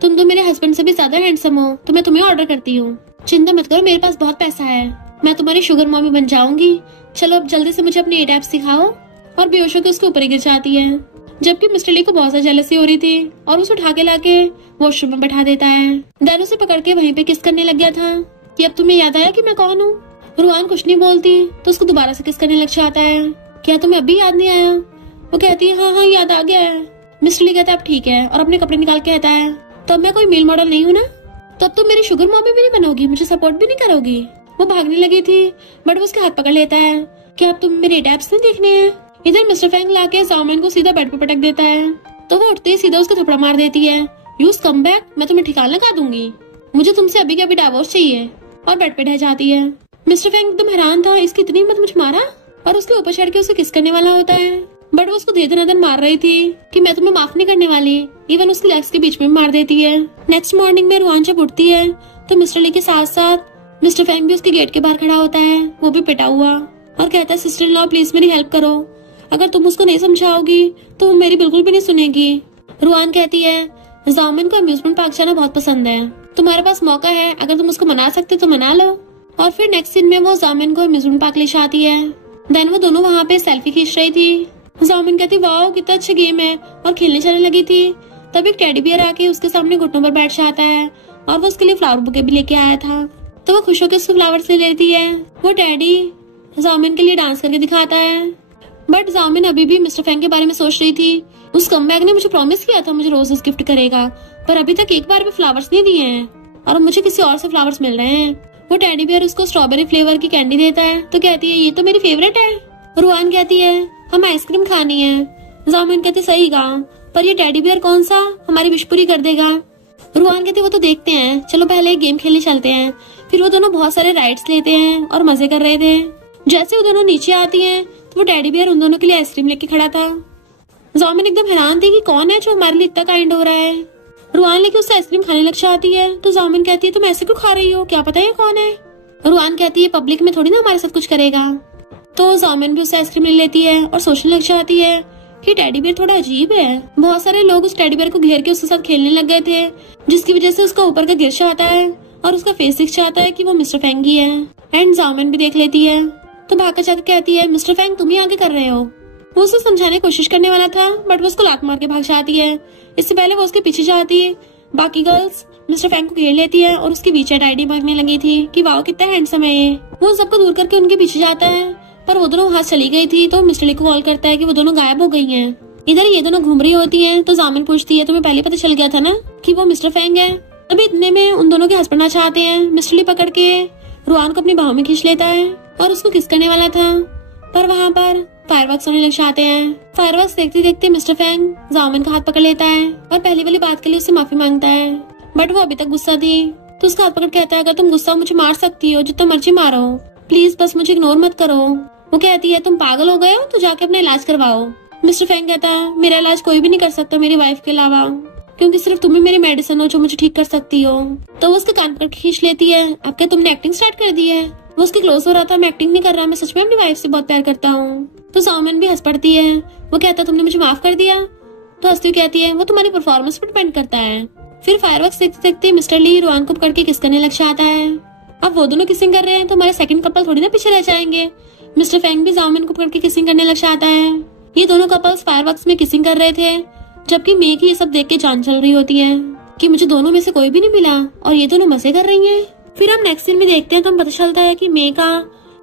तुम तो मेरे हस्बैंड से भी ज्यादा हैंडसम हो, तो मैं तुम्हें ऑर्डर करती हूँ। चिंता मत करो मेरे पास बहुत पैसा है, मैं तुम्हारी शुगर मॉमी बन जाऊंगी। चलो अब जल्दी से मुझे अपने 8 एप्स सिखाओ। और बेहोश होकर उसके ऊपर गिर जाती है, जबकि मिस्टर ली को बहुत ज्यादा जेलसी हो रही थी और उसे उठा के लाके वॉशरूम में बैठा देता है। दैन उसे पकड़ के वहीं पे किस करने लग गया था कि अब तुम्हें याद आया कि मैं कौन हूँ। रुआन कुछ नहीं बोलती तो उसको दोबारा से किस करने लग जाता है। क्या तुम्हें अभी याद नहीं आया? वो कहती है हाँ याद आ गया है। मिस्टर ली कहता है अब ठीक है, और अपने कपड़े निकाल के कहता है तो अब मैं कोई मेल मॉडल नहीं हूँ ना, तो अब तुम मेरी शुगर मॉमी भी नहीं बनोगी, मुझे सपोर्ट भी नहीं करोगी। वो भागने लगी थी बट वो उसके हाथ पकड़ लेता है कि अब तुम मेरे टैप्स नहीं देखने हैं। इधर मिस्टर फैंग लाके जामिन को सीधा बेड पे पटक देता है, तो वो उठते ही सीधा उसको थप्पड़ मार देती है। यू कम बैक, मैं तुम्हें ठिकाना लगा दूंगी। मुझे तुमसे अभी के अभी डाइवोर्स चाहिए, और बेड पे ढह जाती है। मिस्टर फैंग एकदम हैरान था, इसकी इतनी हिम्मत मुझे मारा, और उसके ऊपर चढ़ के उसे किस करने वाला होता है। बट वो उसको धीरे धीरे मार रही थी कि मैं तुम्हें माफ नहीं करने वाली। इवन उसके लेग्स के बीच में मार देती है। नेक्स्ट मॉर्निंग में रुआन जब उठती है तो मिस्टर ली के साथ साथ मिस्टर फैंग भी उसके गेट के बाहर खड़ा होता है, वो भी पिटा हुआ, और कहता है सिस्टर इन लॉ प्लीज मेरी हेल्प करो, अगर तुम उसको नहीं समझाओगी तो वो मेरी बिल्कुल भी नहीं सुनेगी। रुआन कहती है जामिन को अम्यूजमेंट पार्क जाना बहुत पसंद है, तुम्हारे पास मौका है, अगर तुम उसको मना सकते तो मना लो। और फिर नेक्स्ट सीन में वो जामिन को अम्यूजमेंट पार्क ले जाती है। देन वो दोनों वहाँ पे सेल्फी खींच रही थी। जामिन कहती वाओ कितना अच्छा गेम है, और खेलने चलने लगी थी। तब एक टेडी बियर आके उसके सामने घुटनों पर बैठ जाता है, और वो उसके लिए फ्लावर बुके भी लेके आया था। तो वो खुश होकर उसके फ्लावर्स ले लेती है। वो टेडी जामिन के लिए डांस करके दिखाता है। बट जामिन अभी भी मिस्टर फैंग के बारे में सोच रही थी। उस कमबैक ने मुझे प्रॉमिस किया था मुझे रोजेस गिफ्ट करेगा, पर अभी तक एक बार भी फ्लावर्स नहीं दिए हैं, और मुझे किसी और से फ्लावर्स मिल रहे हैं। वो टेडी बियर उसको स्ट्रॉबेरी फ्लेवर की कैंडी देता है, तो कहती है ये तो मेरी फेवरेट है। रुआन कहती है हम आइसक्रीम खानी है। जामिन कहती सही कहा, पर ये टेडी बियर कौन सा हमारी विश पूरी कर देगा। रुआन कहती वो तो देखते हैं, चलो पहले एक गेम खेलने चलते हैं। फिर वो दोनों बहुत सारे राइड्स लेते हैं और मजे कर रहे थे। जैसे वो दोनों नीचे आती हैं तो वो टेडी बियर उन दोनों के लिए आइसक्रीम लेके खड़ा था। जामिन एकदम हैरान थी कि कौन है जो हमारे लिए इतना काइंड हो रहा है। रुआन लेके उससे आइसक्रीम खाने लग जाती है, तो जामिन कहती है तुम ऐसे क्यों खा रही हो, क्या पता है कौन है। रुआन कहती है पब्लिक में थोड़ी ना हमारे साथ कुछ करेगा। तो जामिन भी उससे आइसक्रीम ले लेती है और सोचने लग जाती है कि टेडी बियर थोड़ा अजीब है। बहुत सारे लोग उस टेडी बियर को घेर के उसके साथ खेलने लग गए थे, जिसकी वजह से उसका ऊपर का गिर जाता है और उसका फेस दिख जाता है कि वो मिस्टर फैंग ही है। एंड जामिन भी देख लेती है, तो भाग कर जाकर कहती है मिस्टर फैंग तुम ही आगे कर रहे हो। वो उसे समझाने की कोशिश करने वाला था, बट वो उसको लात मार के भाग जाती है। इससे पहले वो उसके पीछे जाती है। बाकी गर्ल्स मिस्टर फैंग को घेर लेती है और उसकी वीचैट आईडी मांगने लगी थी कि वाओ कितना हैंडसम है ये। वो सबको दूर करके उनके पीछे जाता है, पर वो दोनों वहां चली गई थी। तो मिस्टर ली को कॉल करता है कि वो दोनों गायब हो गई हैं। इधर ये दोनों घूम रही होती हैं, तो जामिन पूछती है तुम्हें पहले पता चल गया था ना कि वो मिस्टर फैंग है। अभी इतने में उन दोनों के हस्बैंड आ चाहते हैं। मिस्टर ली पकड़ के रुआन को अपनी बाहों में खींच लेता है और उसको किस करने वाला था, पर वहाँ पर फायरवर्क्स होने लग जाते हैं। फायरवर्क्स देखते देखते मिस्टर फैंग जामिन का हाथ पकड़ लेता है और पहली वाली बात के लिए उससे माफी मांगता है, बट वो अभी तक गुस्सा थी। तो उसका हाथ पकड़ कहता है अगर तुम गुस्सा हो मुझे मार सकती हो, जितना मर्जी मारो, प्लीज बस मुझे इग्नोर मत करो। वो कहती है तुम पागल हो गए हो तो जाके अपना इलाज करवाओ। मिस्टर फैंग कहता है मेरा इलाज कोई भी नहीं कर सकता मेरी वाइफ के अलावा, क्योंकि सिर्फ तुम ही मेरी मेडिसिन हो जो मुझे ठीक कर सकती हो। तो वो उसके कान पकड़ के खींच लेती है, अब क्या तुमने एक्टिंग स्टार्ट कर दी है। वो उसके क्लोज हो रहा था, मैं एक्टिंग नहीं कर रहा, मैं सच में अपनी वाइफ से बहुत प्यार करता हूँ। तो जामिन भी हंस पड़ती है। वो कहता तुमने मुझे माफ कर दिया। तो हंसती हुई कहती है वो तुम्हारी परफॉर्मेंस पर डिपेंड करता है। फिर फायरवर्क्स देखते देखते मिस्टर ली रुआन को पकड़ के किस करने लग जाता है। अब वो दोनों किसिंग कर रहे हैं तो हमारे सेकंड कपल थोड़ी ना पीछे रह जाएंगे। मिस्टर फैंग भी जामिन को पकड़ के किसिंग करने लग जाता है। ये दोनों कपल्स फायरवर्क्स में किसिंग कर रहे थे, जबकि मे की ये सब देख के जान चल रही होती है कि मुझे दोनों में से कोई भी नहीं मिला और ये दोनों मजे कर रही हैं। फिर हम नेक्स्ट सीन में देखते हैं तो हमें पता चलता है कि मे का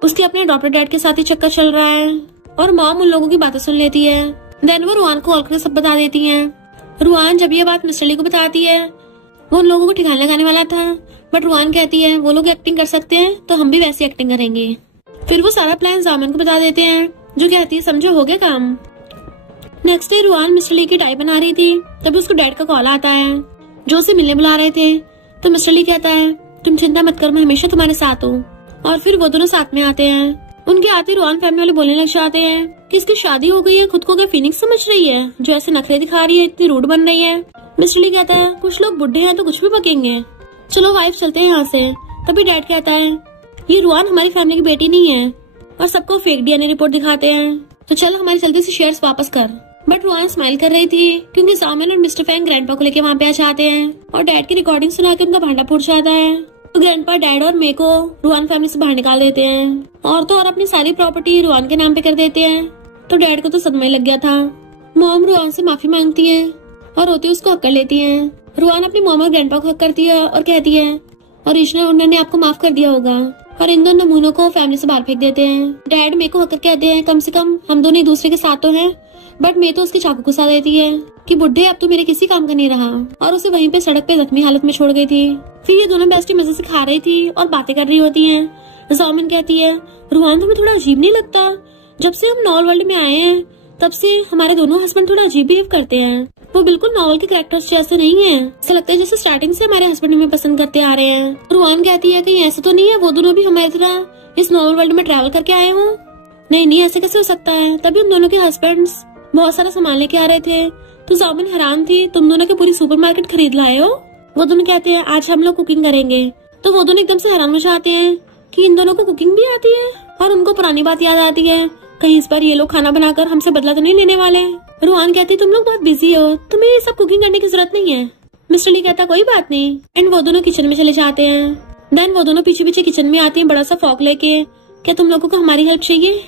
उसके अपने अडॉप्टेड डैड के साथ ही चक्कर चल रहा है और मॉम उन लोगों की बातें सुन लेती है। देन वो रुआन को कॉल करके सब बता देती है। रुआन जब ये बात मिस्टर ली को बताती है, वो उन लोगों को ठिकाने लगाने वाला था, बट रुआन कहती है वो लोग एक्टिंग कर सकते हैं तो हम भी वैसी एक्टिंग करेंगे। फिर वो सारा प्लान जामिन को बता देते हैं, जो कहती है समझो हो गया काम। नेक्स्ट डे रुआन मिस्टर ली की टाई बना रही थी, तभी उसको डैड का कॉल आता है जो उसे मिलने बुला रहे थे। तो मिस्टर ली कहता है तुम चिंता मत करो, मैं हमेशा तुम्हारे साथ हूँ। और फिर वो दोनों साथ में आते हैं। उनके आते रुआन फैमिली वाले बोलने लग जाते हैं कि इसकी शादी हो गई है, खुद को फीनिक्स समझ रही है, जो ऐसे नखरे दिखा रही है, इतनी रूड बन रही है। मिस्टर ली कहता है कुछ लोग बुढ़े हैं तो कुछ भी बकेंगे, चलो वाइफ चलते हैं यहाँ से। तभी डैड कहता है ये रुआन हमारी फैमिली की बेटी नहीं है, और सबको फेक डीएनए रिपोर्ट दिखाते हैं, तो चल हमारी जल्दी से शेयर्स वापस कर। बट रुआन स्माइल कर रही थी क्योंकि जामिन और मिस्टर फैंग ग्रैंडपा को लेके वहाँ पे आ जाते हैं और डैड की रिकॉर्डिंग सुना के उनका भांडा फूट जाता है। तो ग्रैंडपा डैड और मे को रुआन फैमिली से बाहर निकाल देते हैं और तो और अपनी सारी प्रॉपर्टी रुआन के नाम पे कर देते हैं। तो डैड को तो सदमा ही लग गया था। मॉम रुआन से माफी मांगती है और रोती उसको हक कर लेती है। रुआन अपनी मॉम और ग्रैंडपा को हक करती है और कहती है ओरिजिनल उन्होंने आपको माफ कर दिया होगा, और इन दोनों नमूनों को फैमिली से बाहर फेंक देते हैं। डैड मे को हक कर कहते हैं कम से कम हम दोनों एक दूसरे के साथ तो हैं, बट मे तो उसके चाकू घुसा देती है कि बुढ़े अब तो मेरे किसी काम का नहीं रहा, और उसे वहीं पे सड़क पे जख्मी हालत में छोड़ गई थी। फिर ये दोनों बेस्टी मजे से खा रही थी और बातें कर रही होती हैं। जामिन कहती है रुआन तुम्हें थोड़ा अजीब नहीं लगता, जब से हम नॉल वर्ल्ड में आए हैं तब से हमारे दोनों हस्बैंड थोड़ा अजीब बिहेव करते हैं। वो बिल्कुल नॉवल के कैरेक्टर्स जैसे नहीं है। ऐसा लगता है जैसे स्टार्टिंग से हमारे हस्बैंड हमें पसंद करते आ रहे हैं। रुआन कहती है कि ऐसा तो नहीं है, वो दोनों भी हमारी तरह इस नॉवल वर्ल्ड में ट्रैवल करके आए हों। नहीं, ऐसे कैसे हो सकता है। तभी उन दोनों के हस्बैंड्स बहुत सारा सामान लेके आ रहे थे, तो जामिन हैरान थी, तुम दोनों की पूरी सुपरमार्केट खरीद लाए हो। वो दोनों कहते हैं आज हम लोग कुकिंग करेंगे। तो वो दोनों एकदम से हैरान हो जाते हैं कि इन दोनों को कुकिंग भी आती है, और उनको पुरानी बात याद आती है, कहीं इस बार ये लोग खाना बनाकर हमसे बदला तो नहीं लेने वाले। रुआन कहती तुम लोग बहुत बिजी हो, तुम्हें ये सब कुकिंग करने की जरूरत नहीं है। मिस्टर ली कहता कोई बात नहीं, एंड वो दोनों किचन में चले जाते हैं। देन वो दोनों पीछे पीछे किचन में आती हैं बड़ा सा फॉक लेके, क्या तुम लोगों को हमारी हेल्प चाहिए।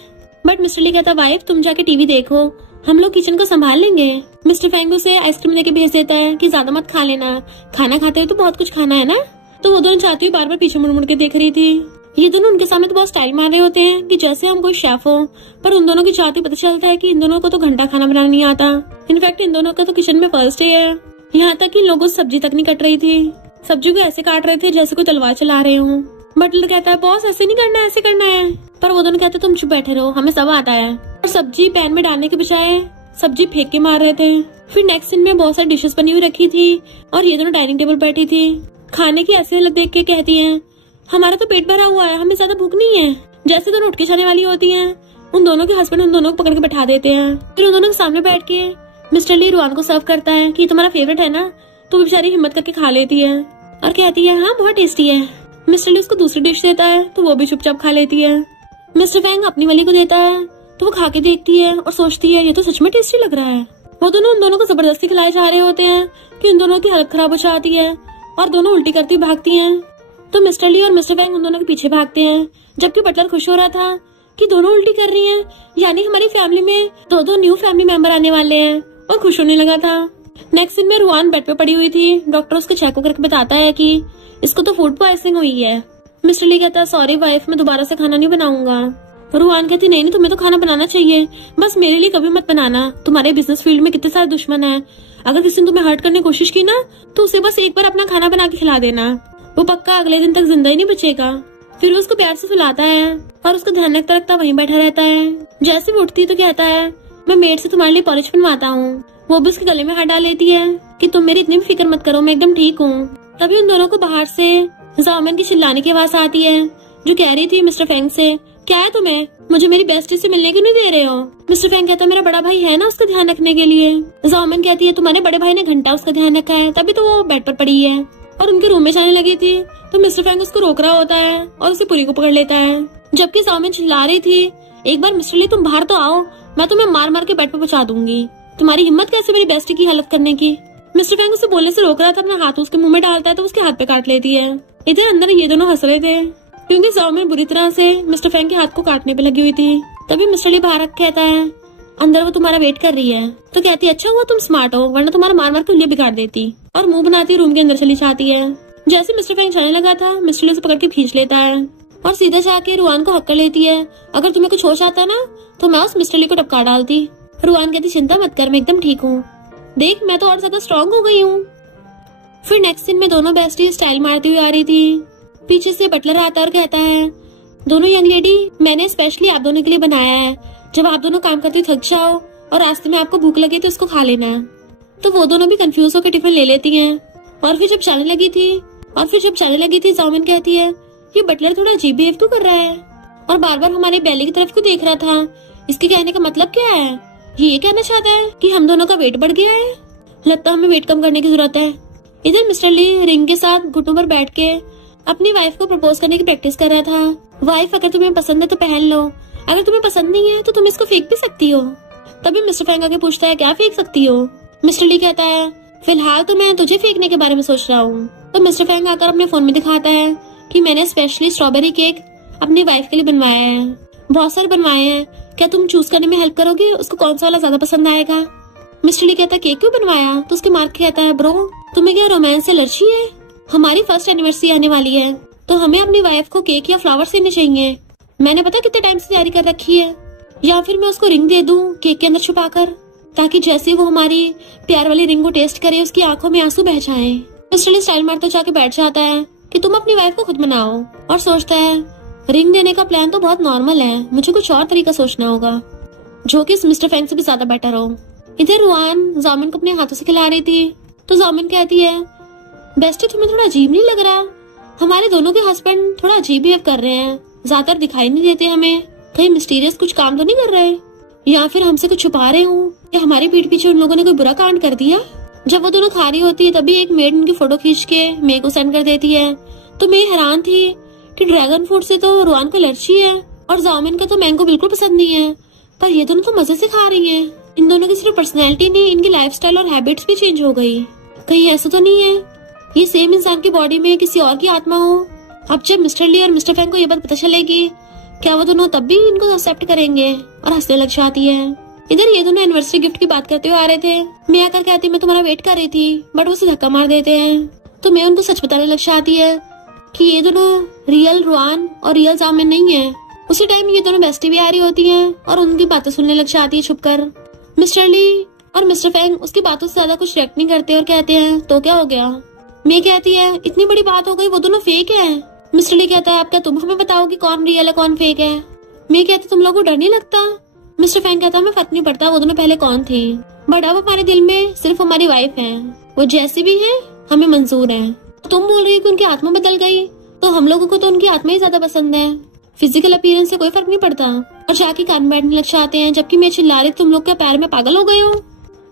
बट मिस्टर ली कहता वाइफ तुम जाके टीवी देखो, हम लोग किचन को संभाल लेंगे। मिस्टर फैंग उसे आइसक्रीम देके भेज देता है कि ज्यादा मत खा लेना, खाना खाते हुए तो बहुत कुछ खाना है ना। तो वो दोनों चाहती हुई बार बार पीछे मुड़ मुड़ के देख रही थी। ये दोनों उनके सामने तो बहुत स्टाइल मार रहे होते हैं कि जैसे हम कोई शेफ हो, पर उन दोनों की चाहती पता चलता है कि इन दोनों को तो घंटा खाना बनाना नहीं आता। इनफैक्ट इन दोनों का तो किचन में फर्स्ट डे है। यहाँ तक कि इन लोगों से सब्जी तक नहीं कट रही थी, सब्जी को ऐसे काट रहे थे जैसे कोई तलवार चला रहे हो। बटलर कहता है बॉस ऐसे नहीं करना है, ऐसे करना है। पर वो दोनों कहते तुम चुप बैठे रहो, हमें सब आता है। और सब्जी पैन में डालने के बजाय सब्जी फेंक के मार रहे थे। फिर नेक्स्ट सीन में बहुत सारी डिशेस बनी हुई रखी थी, और ये दोनों डाइनिंग टेबल बैठी थी। खाने की ऐसी हालत देख के कहती हैं हमारा तो पेट भरा हुआ है, हमें ज्यादा भूख नहीं है। जैसे दोनों उठ के जाने वाली होती हैं, उन दोनों के हस्बैंड उन दोनों को पकड़ के बैठा देते हैं। फिर उन दोनों के सामने बैठ के मिस्टर ली रुआन को सर्व करता है कि तुम्हारा फेवरेट है ना, तो बेचारी हिम्मत करके खा लेती है और कहती है हाँ बहुत टेस्टी है। मिस्टर ली उसको दूसरी डिश देता है, तो वो भी चुपचाप खा लेती है। मिस्टर फैंग अपनी वाली को देता है, तो वो खा के देखती है और सोचती है ये तो सच में टेस्टी लग रहा है। वो दोनों उन दोनों को जबरदस्ती खिलाए जा रहे होते हैं कि उन दोनों की हालत खराब हो जाती है, और दोनों उल्टी करती भागती हैं। तो मिस्टर ली और मिस्टर फैंग उन दोनों के पीछे भागते हैं, जबकि बटलर खुश हो रहा था कि दोनों उल्टी कर रही हैं, यानी हमारी फैमिली में दो न्यू फैमिली मेंबर आने वाले हैं, और खुश होने लगा था। नेक्स्ट दिन में रुआन बेड पे पड़ी हुई थी। डॉक्टर उसको चेक करके बताता है कि इसको तो फूड पॉइजनिंग हुई है। मिस्टर ली कहता है सॉरी वाइफ, मैं दोबारा से खाना नहीं बनाऊंगा। रुआन कहती नहीं तुम्हें तो खाना बनाना चाहिए, बस मेरे लिए कभी मत बनाना। तुम्हारे बिजनेस फील्ड में कितने सारे दुश्मन हैं, अगर किसी ने तुम्हें हर्ट करने की कोशिश की ना, तो उसे बस एक बार अपना खाना बना के खिला देना, वो पक्का अगले दिन तक जिंदा ही नहीं बचेगा। फिर वो उसको प्यार से सुलाता है और उसका ध्यान रखता रखता वहीं बैठा रहता है। जैसे वो उठती तो कहता है मैं मेड से तुम्हारे लिए पॉलिश बनवाता हूँ। वो भी उसके गले में हाथ डाल लेती है कि तुम मेरी इतनी भी फिक्र मत करो, मैं एकदम ठीक हूँ। तभी उन दोनों को बाहर से जामिन की चिल्लाने की आवाज आती है, जो कह रही थी मिस्टर फैंग से क्या है तुम्हें, मुझे मेरी बेस्टी से मिलने क्यों नहीं दे रहे हो। मिस्टर फैंग कहता है मेरा बड़ा भाई है ना उसका ध्यान रखने के लिए। जामिन कहती है तुम्हारे बड़े भाई ने घंटा उसका ध्यान रखा है, तभी तो वो बेड पर पड़ी है। और उनके रूम में जाने लगी थी, तो मिस्टर फैंग उसको रोक रहा होता है और उसे पूरी को पकड़ लेता है। जबकि जामिन चिल्ला रही थी एक बार मिस्टर ली तुम बाहर तो आओ, मैं तुम्हें मार मार के बेड पर पहुंचा दूंगी, तुम्हारी हिम्मत कैसे मेरी बेस्टी की हालत करने की। मिस्टर फैंग उसे बोलने से रोक रहा था, अपना हाथ उसके मुंह में डालता है तो उसके हाथ पे काट लेती है। इधर अंदर ये दोनों हंस रहे थे क्योंकि जामिन बुरी तरह से मिस्टर फैंग के हाथ को काटने पे लगी हुई थी। तभी मिस्टर ली बाहर कहता है अंदर वो तुम्हारा वेट कर रही है। तो कहती है अच्छा हुआ तुम स्मार्ट हो, वरना तुम्हारा मार मार के उंगली बिगाड़ देती, और मुंह बनाती रूम के अंदर चली जाती है। जैसे मिस्टर फैंग जाने लगा था, मिस्टर ली उसे पकड़ के खींच लेता है और सीधा जाके रुआन को हक कर लेती है, अगर तुम्हें कुछ हो जाता ना तो मैं उस मिस्टर ली को टपका डालती। रुआन कहती चिंता मत कर, मैं एकदम ठीक हूँ, देख मैं तो और ज्यादा स्ट्रॉन्ग हो गई हूँ। फिर नेक्स्ट दिन में दोनों बेस्टी स्टाइल मारती हुई आ रही थी। पीछे से बटलर आता और कहता है दोनों यंग लेडी मैंने स्पेशली आप दोनों के लिए बनाया है, जब आप दोनों काम करते थक जाओ और रास्ते में आपको भूख लगे तो इसको खा लेना है। तो वो दोनों भी कंफ्यूज होकर टिफिन ले लेती हैं। और फिर जब जाने लगी थी जामिन कहती है ये बटलर थोड़ा अजीब बिहेव तो कर रहा है और बार बार हमारे बेली की तरफ को देख रहा था, इसके कहने का मतलब क्या है। ये कहना चाहता है कि हम दोनों का वेट बढ़ गया है, लगता हमें वेट कम करने की जरूरत है। इधर मिस्टर ली रिंग के साथ घुटनों पर बैठ के अपनी वाइफ को प्रपोज करने की प्रैक्टिस कर रहा था। वाइफ अगर तुम्हें पसंद है तो पहन लो, अगर तुम्हें पसंद नहीं है तो तुम इसको फेंक भी सकती हो। तभी मिस्टर फैंग आके पूछता है क्या फेंक सकती हो। मिस्टर ली कहता है फिलहाल तो मैं तुझे फेंकने के बारे में सोच रहा हूँ। तो मिस्टर फैंग आकर अपने फोन में दिखाता है कि मैंने स्पेशली स्ट्रॉबेरी केक अपनी वाइफ के लिए बनवाया है, बहुत सारे बनवाए हैं, क्या तुम चूज करने में हेल्प करोगी उसको कौन सा वाला ज्यादा पसंद आएगा। मिस्टर ली कहता है केक क्यों बनवाया, तो उसके मार्क कहता है ब्रो तुम्हें क्या रोमांस से एलर्जी है, हमारी फर्स्ट एनिवर्सरी आने वाली है तो हमें अपनी वाइफ को केक या फ्लावर्स देने चाहिए। मैंने पता कितने टाइम से तैयारी कर रखी है, या फिर मैं उसको रिंग दे दूं केक के अंदर छुपाकर, ताकि जैसे वो हमारी प्यार वाली रिंग को टेस्ट करे उसकी आंखों में आंसू बह जाएं। मिस्टर ली स्टाइल मारता जाके बैठ जाता है कि तुम अपनी वाइफ को खुद बनाओ, और सोचता है रिंग देने का प्लान तो बहुत नॉर्मल है, मुझे कुछ और तरीका सोचना होगा जो कि इस मिस्टर फैंग से भी ज्यादा बेटर हो। इधर रुआन जामिन को अपने हाथों से खिला रही थी तो जामिन कहती है, बेस्टी तुम्हें थोड़ा अजीब नहीं लग रहा? हमारे दोनों के हस्बैंड थोड़ा अजीब बिहेव कर रहे हैं, ज्यादातर दिखाई नहीं देते हमें, कहीं मिस्टीरियस कुछ काम तो नहीं कर रहे, या फिर हमसे कुछ छुपा रहे हो, या हमारे पीठ पीछे उन लोगों ने कोई बुरा कांड कर दिया। जब वो दोनों खा रही होती है तभी एक मेड उनकी फोटो खींच के मे को सेंड कर देती है। तो मैं हैरान थी कि ड्रैगन फ्रूट से तो रुआन को एलर्जी है और जामिन का तो मैंगो बिल्कुल पसंद नहीं है, पर ये दोनों तो मजे से खा रही हैं। इन दोनों की सिर्फ पर्सनैलिटी नहीं, इनकी लाइफस्टाइल और हैबिट्स भी चेंज हो गई। कहीं ऐसा तो नहीं है ये सेम इंसान की बॉडी में किसी और की आत्मा हो? अब जब मिस्टर ली और मिस्टर फैंग को ये बात पता चलेगी, क्या वो दोनों तब भी इनको एक्सेप्ट करेंगे? और हंसने लग जाती है। इधर ये दोनों एनिवर्सरी गिफ्ट की बात करते हुए आ रहे थे। मैं आकर कहती मैं तुम्हारा वेट कर रही थी, बट वो उसे धक्का मार देते हैं। तो मैं उनको सच बताने लग जाती है कि ये दोनों रियल रुआन और रियल जामिन नहीं है। उसी टाइम ये दोनों बेस्टी भी आ रही होती हैं और उनकी बातें सुनने लग जाती है छुपकर। मिस्टर ली और मिस्टर फैंग उसकी बातों से ज्यादा कुछ रिएक्ट नहीं करते और कहते हैं तो क्या हो गया? मैं कहती है इतनी बड़ी बात हो गई, वो दोनों फेक है। मिस्टर ली कहता है अब क्या तुम हमें बताओ कि कौन रियल है कौन फेक है? मैं कहती तुम लोगों को डर नहीं लगता? मिस्टर फैंग कहता हमें फर्क नहीं पड़ता वो दोनों पहले कौन थी, बट अब हमारे दिल में सिर्फ हमारी वाइफ है, वो जैसी भी है हमें मंजूर है। तुम बोल रही हो कि उनकी आत्मा बदल गई, तो हम लोगों को तो उनकी आत्मा ही ज्यादा पसंद है, फिजिकल अपीयरेंस से कोई फर्क नहीं पड़ता। और जाके कान बैठने लग जाते हैं, जबकि मैं चिल्ला रही तुम लोग क्या पैर में पागल हो गए हो?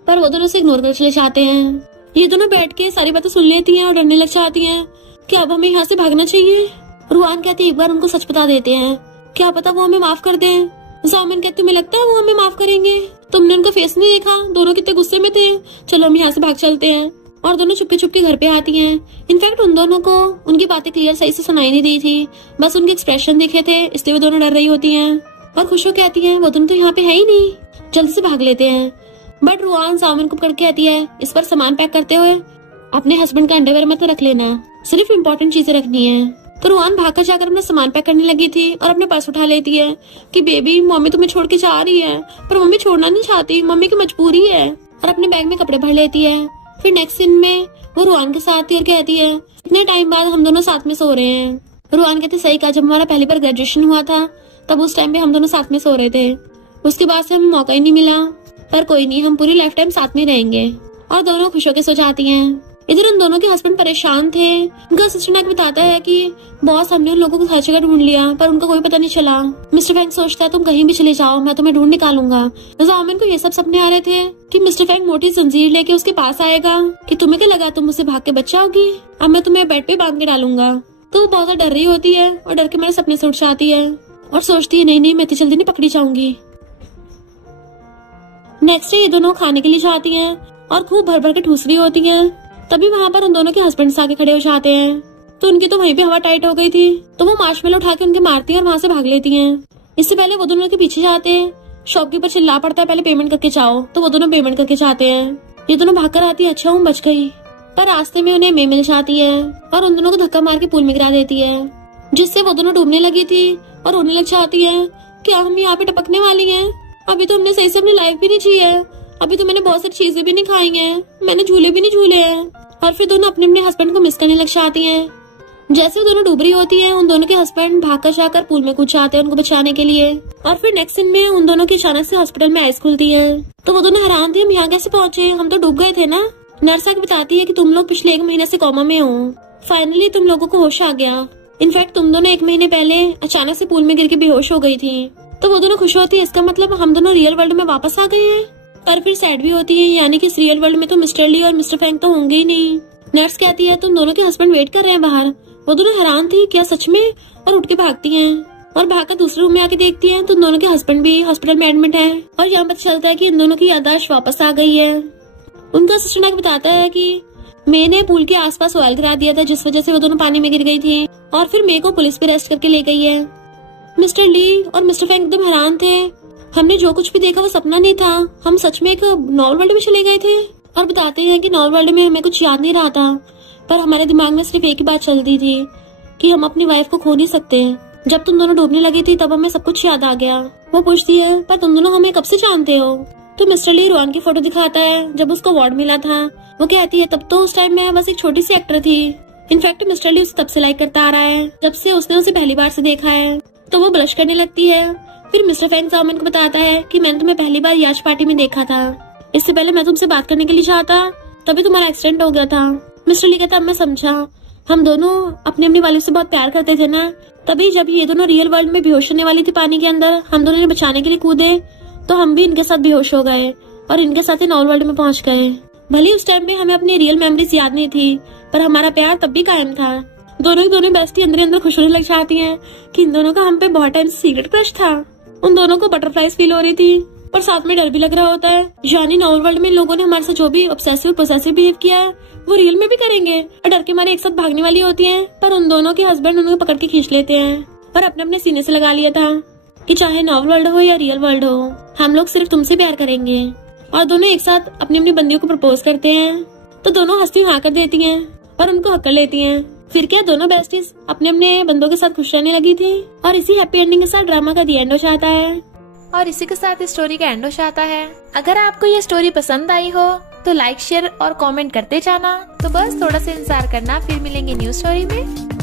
पर वो दोनों से इग्नोर कर चले जाते हैं। ये दोनों बैठ के सारी बातें सुन लेती हैं और डरने लग जाती हैं कि अब हमें यहाँ से भागना चाहिए। रुआन कहती एक बार उनको सच बता देते हैं, क्या पता वो हमें माफ कर दें। जामिन कहते तुम्हें लगता है वो हमें माफ करेंगे? तुमने उनका फेस नहीं देखा, दोनों कितने गुस्से में थे। चलो हम यहाँ से भाग चलते हैं। और दोनों चुपके चुपके घर पे आती हैं। इनफैक्ट उन दोनों को उनकी बातें क्लियर सही से सुनाई नहीं दी थी, बस उनके एक्सप्रेशन दिखे थे, इसलिए वो दोनों डर रही होती हैं। और खुशो कहती है वो दोनों तो यहाँ पे है ही नहीं, जल्द से भाग लेते हैं। बट रुआन जामिन को पकड़ के कहती है इस पर सामान पैक करते हुए अपने हस्बैंड का अंडरवेयर मत रख लेना, सिर्फ इम्पोर्टेंट चीजें रखनी है। तो रुआन भागकर जाकर अपना सामान पैक करने लगी थी और अपने पर्स उठा लेती है कि बेबी मम्मी तुम्हें छोड़ के जा रही है, पर मम्मी छोड़ना नहीं चाहती, मम्मी की मजबूरी है। और अपने बैग में कपड़े भर लेती है। फिर नेक्स्ट सीन में वो रुआन के साथ थी और कहती है इतने टाइम बाद हम दोनों साथ में सो रहे हैं। रुआन कहते सही कहा, जब हमारा पहली बार ग्रेजुएशन हुआ था तब उस टाइम पे हम दोनों साथ में सो रहे थे, उसके बाद से हमें मौका ही नहीं मिला, पर कोई नहीं हम पूरी लाइफ टाइम साथ में रहेंगे। और दोनों खुश होकर सो जाती हैं। इधर उन दोनों के हस्बैंड परेशान थे। उनका असिस्टेंट बताता है कि बॉस हमने उन लोगों को हर जगह ढूंढ लिया पर उनका कोई पता नहीं चला। मिस्टर फैंग सोचता है तुम कहीं भी चले जाओ, मैं तुम्हें ढूंढ निकालूंगा। जामिन को ये सब सपने आ रहे थे कि मिस्टर फैंग मोटी जंजीर लेके उसके पास आएगा कि तुम्हें क्या लगा तुम मुझसे भाग के बच जाओगी, अब मैं तुम्हें बेड पे बांध के डालूंगा। तो वो बहुत डर रही होती है और डर के मेरे सपने से उठ जाती है और सोचती है नहीं नहीं मैं इतनी जल्दी नहीं पकड़ी जाऊंगी। नेक्स्ट डे ये दोनों खाने के लिए जाती हैं और खूब भर भर के ठूस रही होती हैं। तभी वहाँ पर उन दोनों के हस्बैंड्स आके खड़े हो जाते हैं। तो उनकी तो वहीं पे हवा टाइट हो गई थी, तो वो मार्शमेलो उठा के उनके मारती हैं और वहाँ से भाग लेती हैं। इससे पहले वो दोनों के पीछे जाते हैं। शॉपकीपर चिल्ला पड़ता है पहले पेमेंट करके जाओ, तो वो दोनों पेमेंट करके जाते हैं। ये दोनों भाग कर आती है, अच्छा हूँ बच गई। पर रास्ते में उन्हें मे मिल जाती है और उन दोनों को धक्का मार के पूल में गिरा देती है, जिससे वो दोनों डूबने लगी थी और रोने लग जाती है। क्या हम यहाँ पे टपकने वाली हैं? अभी तो हमने सही से अपनी लाइफ भी नहीं जी है, अभी तो मैंने बहुत सारी चीजें भी नहीं खाई हैं, मैंने झूले भी नहीं झूले हैं। और फिर दोनों अपने अपने हस्बैंड को मिस करने लग जाती हैं। जैसे वो दोनों डूब रही होती हैं, उन दोनों के हस्बैंड भागकर जाकर पूल में कूद जाते हैं उनको बचाने के लिए। और फिर नेक्स्ट सीन में उन दोनों की अचानक से हॉस्पिटल में आइज खुलती है। तो वो दोनों हैरान थे हम यहाँ कैसे पहुंचे, हम तो डूब गए थे ना। नर्स आके बताती है कि तुम लोग पिछले 1 महीने से कोमा में हो, फाइनली तुम लोगों को होश आ गया। इनफैक्ट तुम दोनों 1 महीने पहले अचानक से पूल में गिर के बेहोश हो गई थी। तो वो दोनों खुश होती है, इसका मतलब हम दोनों रियल वर्ल्ड में वापस आ गए हैं। पर फिर सैड भी होती है, यानी कि इस रियल वर्ल्ड में तो मिस्टर ली और मिस्टर फैंग तो होंगे ही नहीं। नर्स कहती है तुम दोनों के हस्बैंड वेट कर रहे हैं बाहर। वो दोनों हैरान थी, क्या सच में? और उठ के भागती हैं और भागकर दूसरे रूम में आके देखती हैं तो दोनों के हस्बैंड भी हॉस्पिटल में एडमिट है। और यहाँ पता चलता है कि इन दोनों की याददाश्त वापस आ गई है। उनका असिस्टेंट आके बताता है कि मैंने पूल के आसपास ऑयल गिरा दिया था, जिस वजह से वो दोनों पानी में गिर गई थी। और फिर मे को पुलिस पे अरेस्ट करके ले गई है। मिस्टर ली और मिस्टर फैंग एकदम हैरान थे, हमने जो कुछ भी देखा वो सपना नहीं था, हम सच में एक नॉर्मल वर्ल्ड में चले गए थे। और बताते हैं कि नॉर्मल वर्ल्ड में हमें कुछ याद नहीं रहा था, पर हमारे दिमाग में सिर्फ एक ही बात चलती थी कि हम अपनी वाइफ को खो नहीं सकते। जब तुम दोनों डूबने लगी थी तब हमें सब कुछ याद आ गया। वो पूछती है पर तुम दोनों हमें कब से जानते हो? तो मिस्टर ली रुआन की फोटो दिखाता है जब उसको अवार्ड मिला था। वो कहती है तब तो उस टाइम मैं बस एक छोटी सी एक्टर थी। इनफैक्ट मिस्टर ली उसे तब से लाइक करता आ रहा है जब से उसने उसे पहली बार से देखा है। तो वो ब्लश करने लगती है। फिर मिस्टर फैंग जामिन को बताता है कि मैंने तुम्हें पहली बार याच पार्टी में देखा था। इससे पहले मैं तुमसे बात करने के लिए चाहता, तभी तुम्हारा एक्सीडेंट हो गया था। मिस्टर ली कहता, अब मैं समझा, हम दोनों अपनी अपनी वाइफ से बहुत प्यार करते थे ना, तभी जब ये दोनों रियल वर्ल्ड में बेहोश होने वाली थी पानी के अंदर, हम दोनों ने बचाने के लिए कूदे तो हम भी इनके साथ बेहोश हो गए और इनके साथ ही नॉर्मल वर्ल्ड में पहुंच गए। भले उस टाइम पे हमें अपनी रियल मेमोरीज याद नहीं थी, पर हमारा प्यार तब भी कायम था। दोनों बेस्टी अंदर अंदर खुश होने लग जाती हैं कि इन दोनों का हम पे बहुत टाइम से सीक्रेट क्रश था। उन दोनों को बटरफ्लाइज फील हो रही थी, पर साथ में डर भी लग रहा होता है, यानी नॉर्मल वर्ल्ड में इन लोगों ने हमारे साथ जो भी ऑब्सेसिव पोसेसिव बिहेव किया है वो रियल में भी करेंगे, और डर के मारे एक साथ भागने वाली होती हैं। पर उन दोनों के हस्बैंड उनको पकड़ के खींच लेते हैं और अपने अपने सीने से लगा लिया था कि चाहे नॉर्मल वर्ल्ड हो या रियल वर्ल्ड हो, हम लोग सिर्फ तुमसे प्यार करेंगे। और दोनों एक साथ अपनी अपनी बंदियों को प्रपोज करते हैं, तो दोनों हंसती हाँ कर देती हैं और उनको हक कर लेती हैं। फिर क्या, दोनों बेस्टीज अपने अपने बंदों के साथ खुश रहने लगी थी, और इसी हैप्पी एंडिंग के साथ ड्रामा का दी एंड हो जाता है। और इसी के साथ स्टोरी का एंड हो जाता है। अगर आपको ये स्टोरी पसंद आई हो तो लाइक शेयर और कमेंट करते जाना। तो बस थोड़ा सा इंतजार करना, फिर मिलेंगे न्यू स्टोरी में।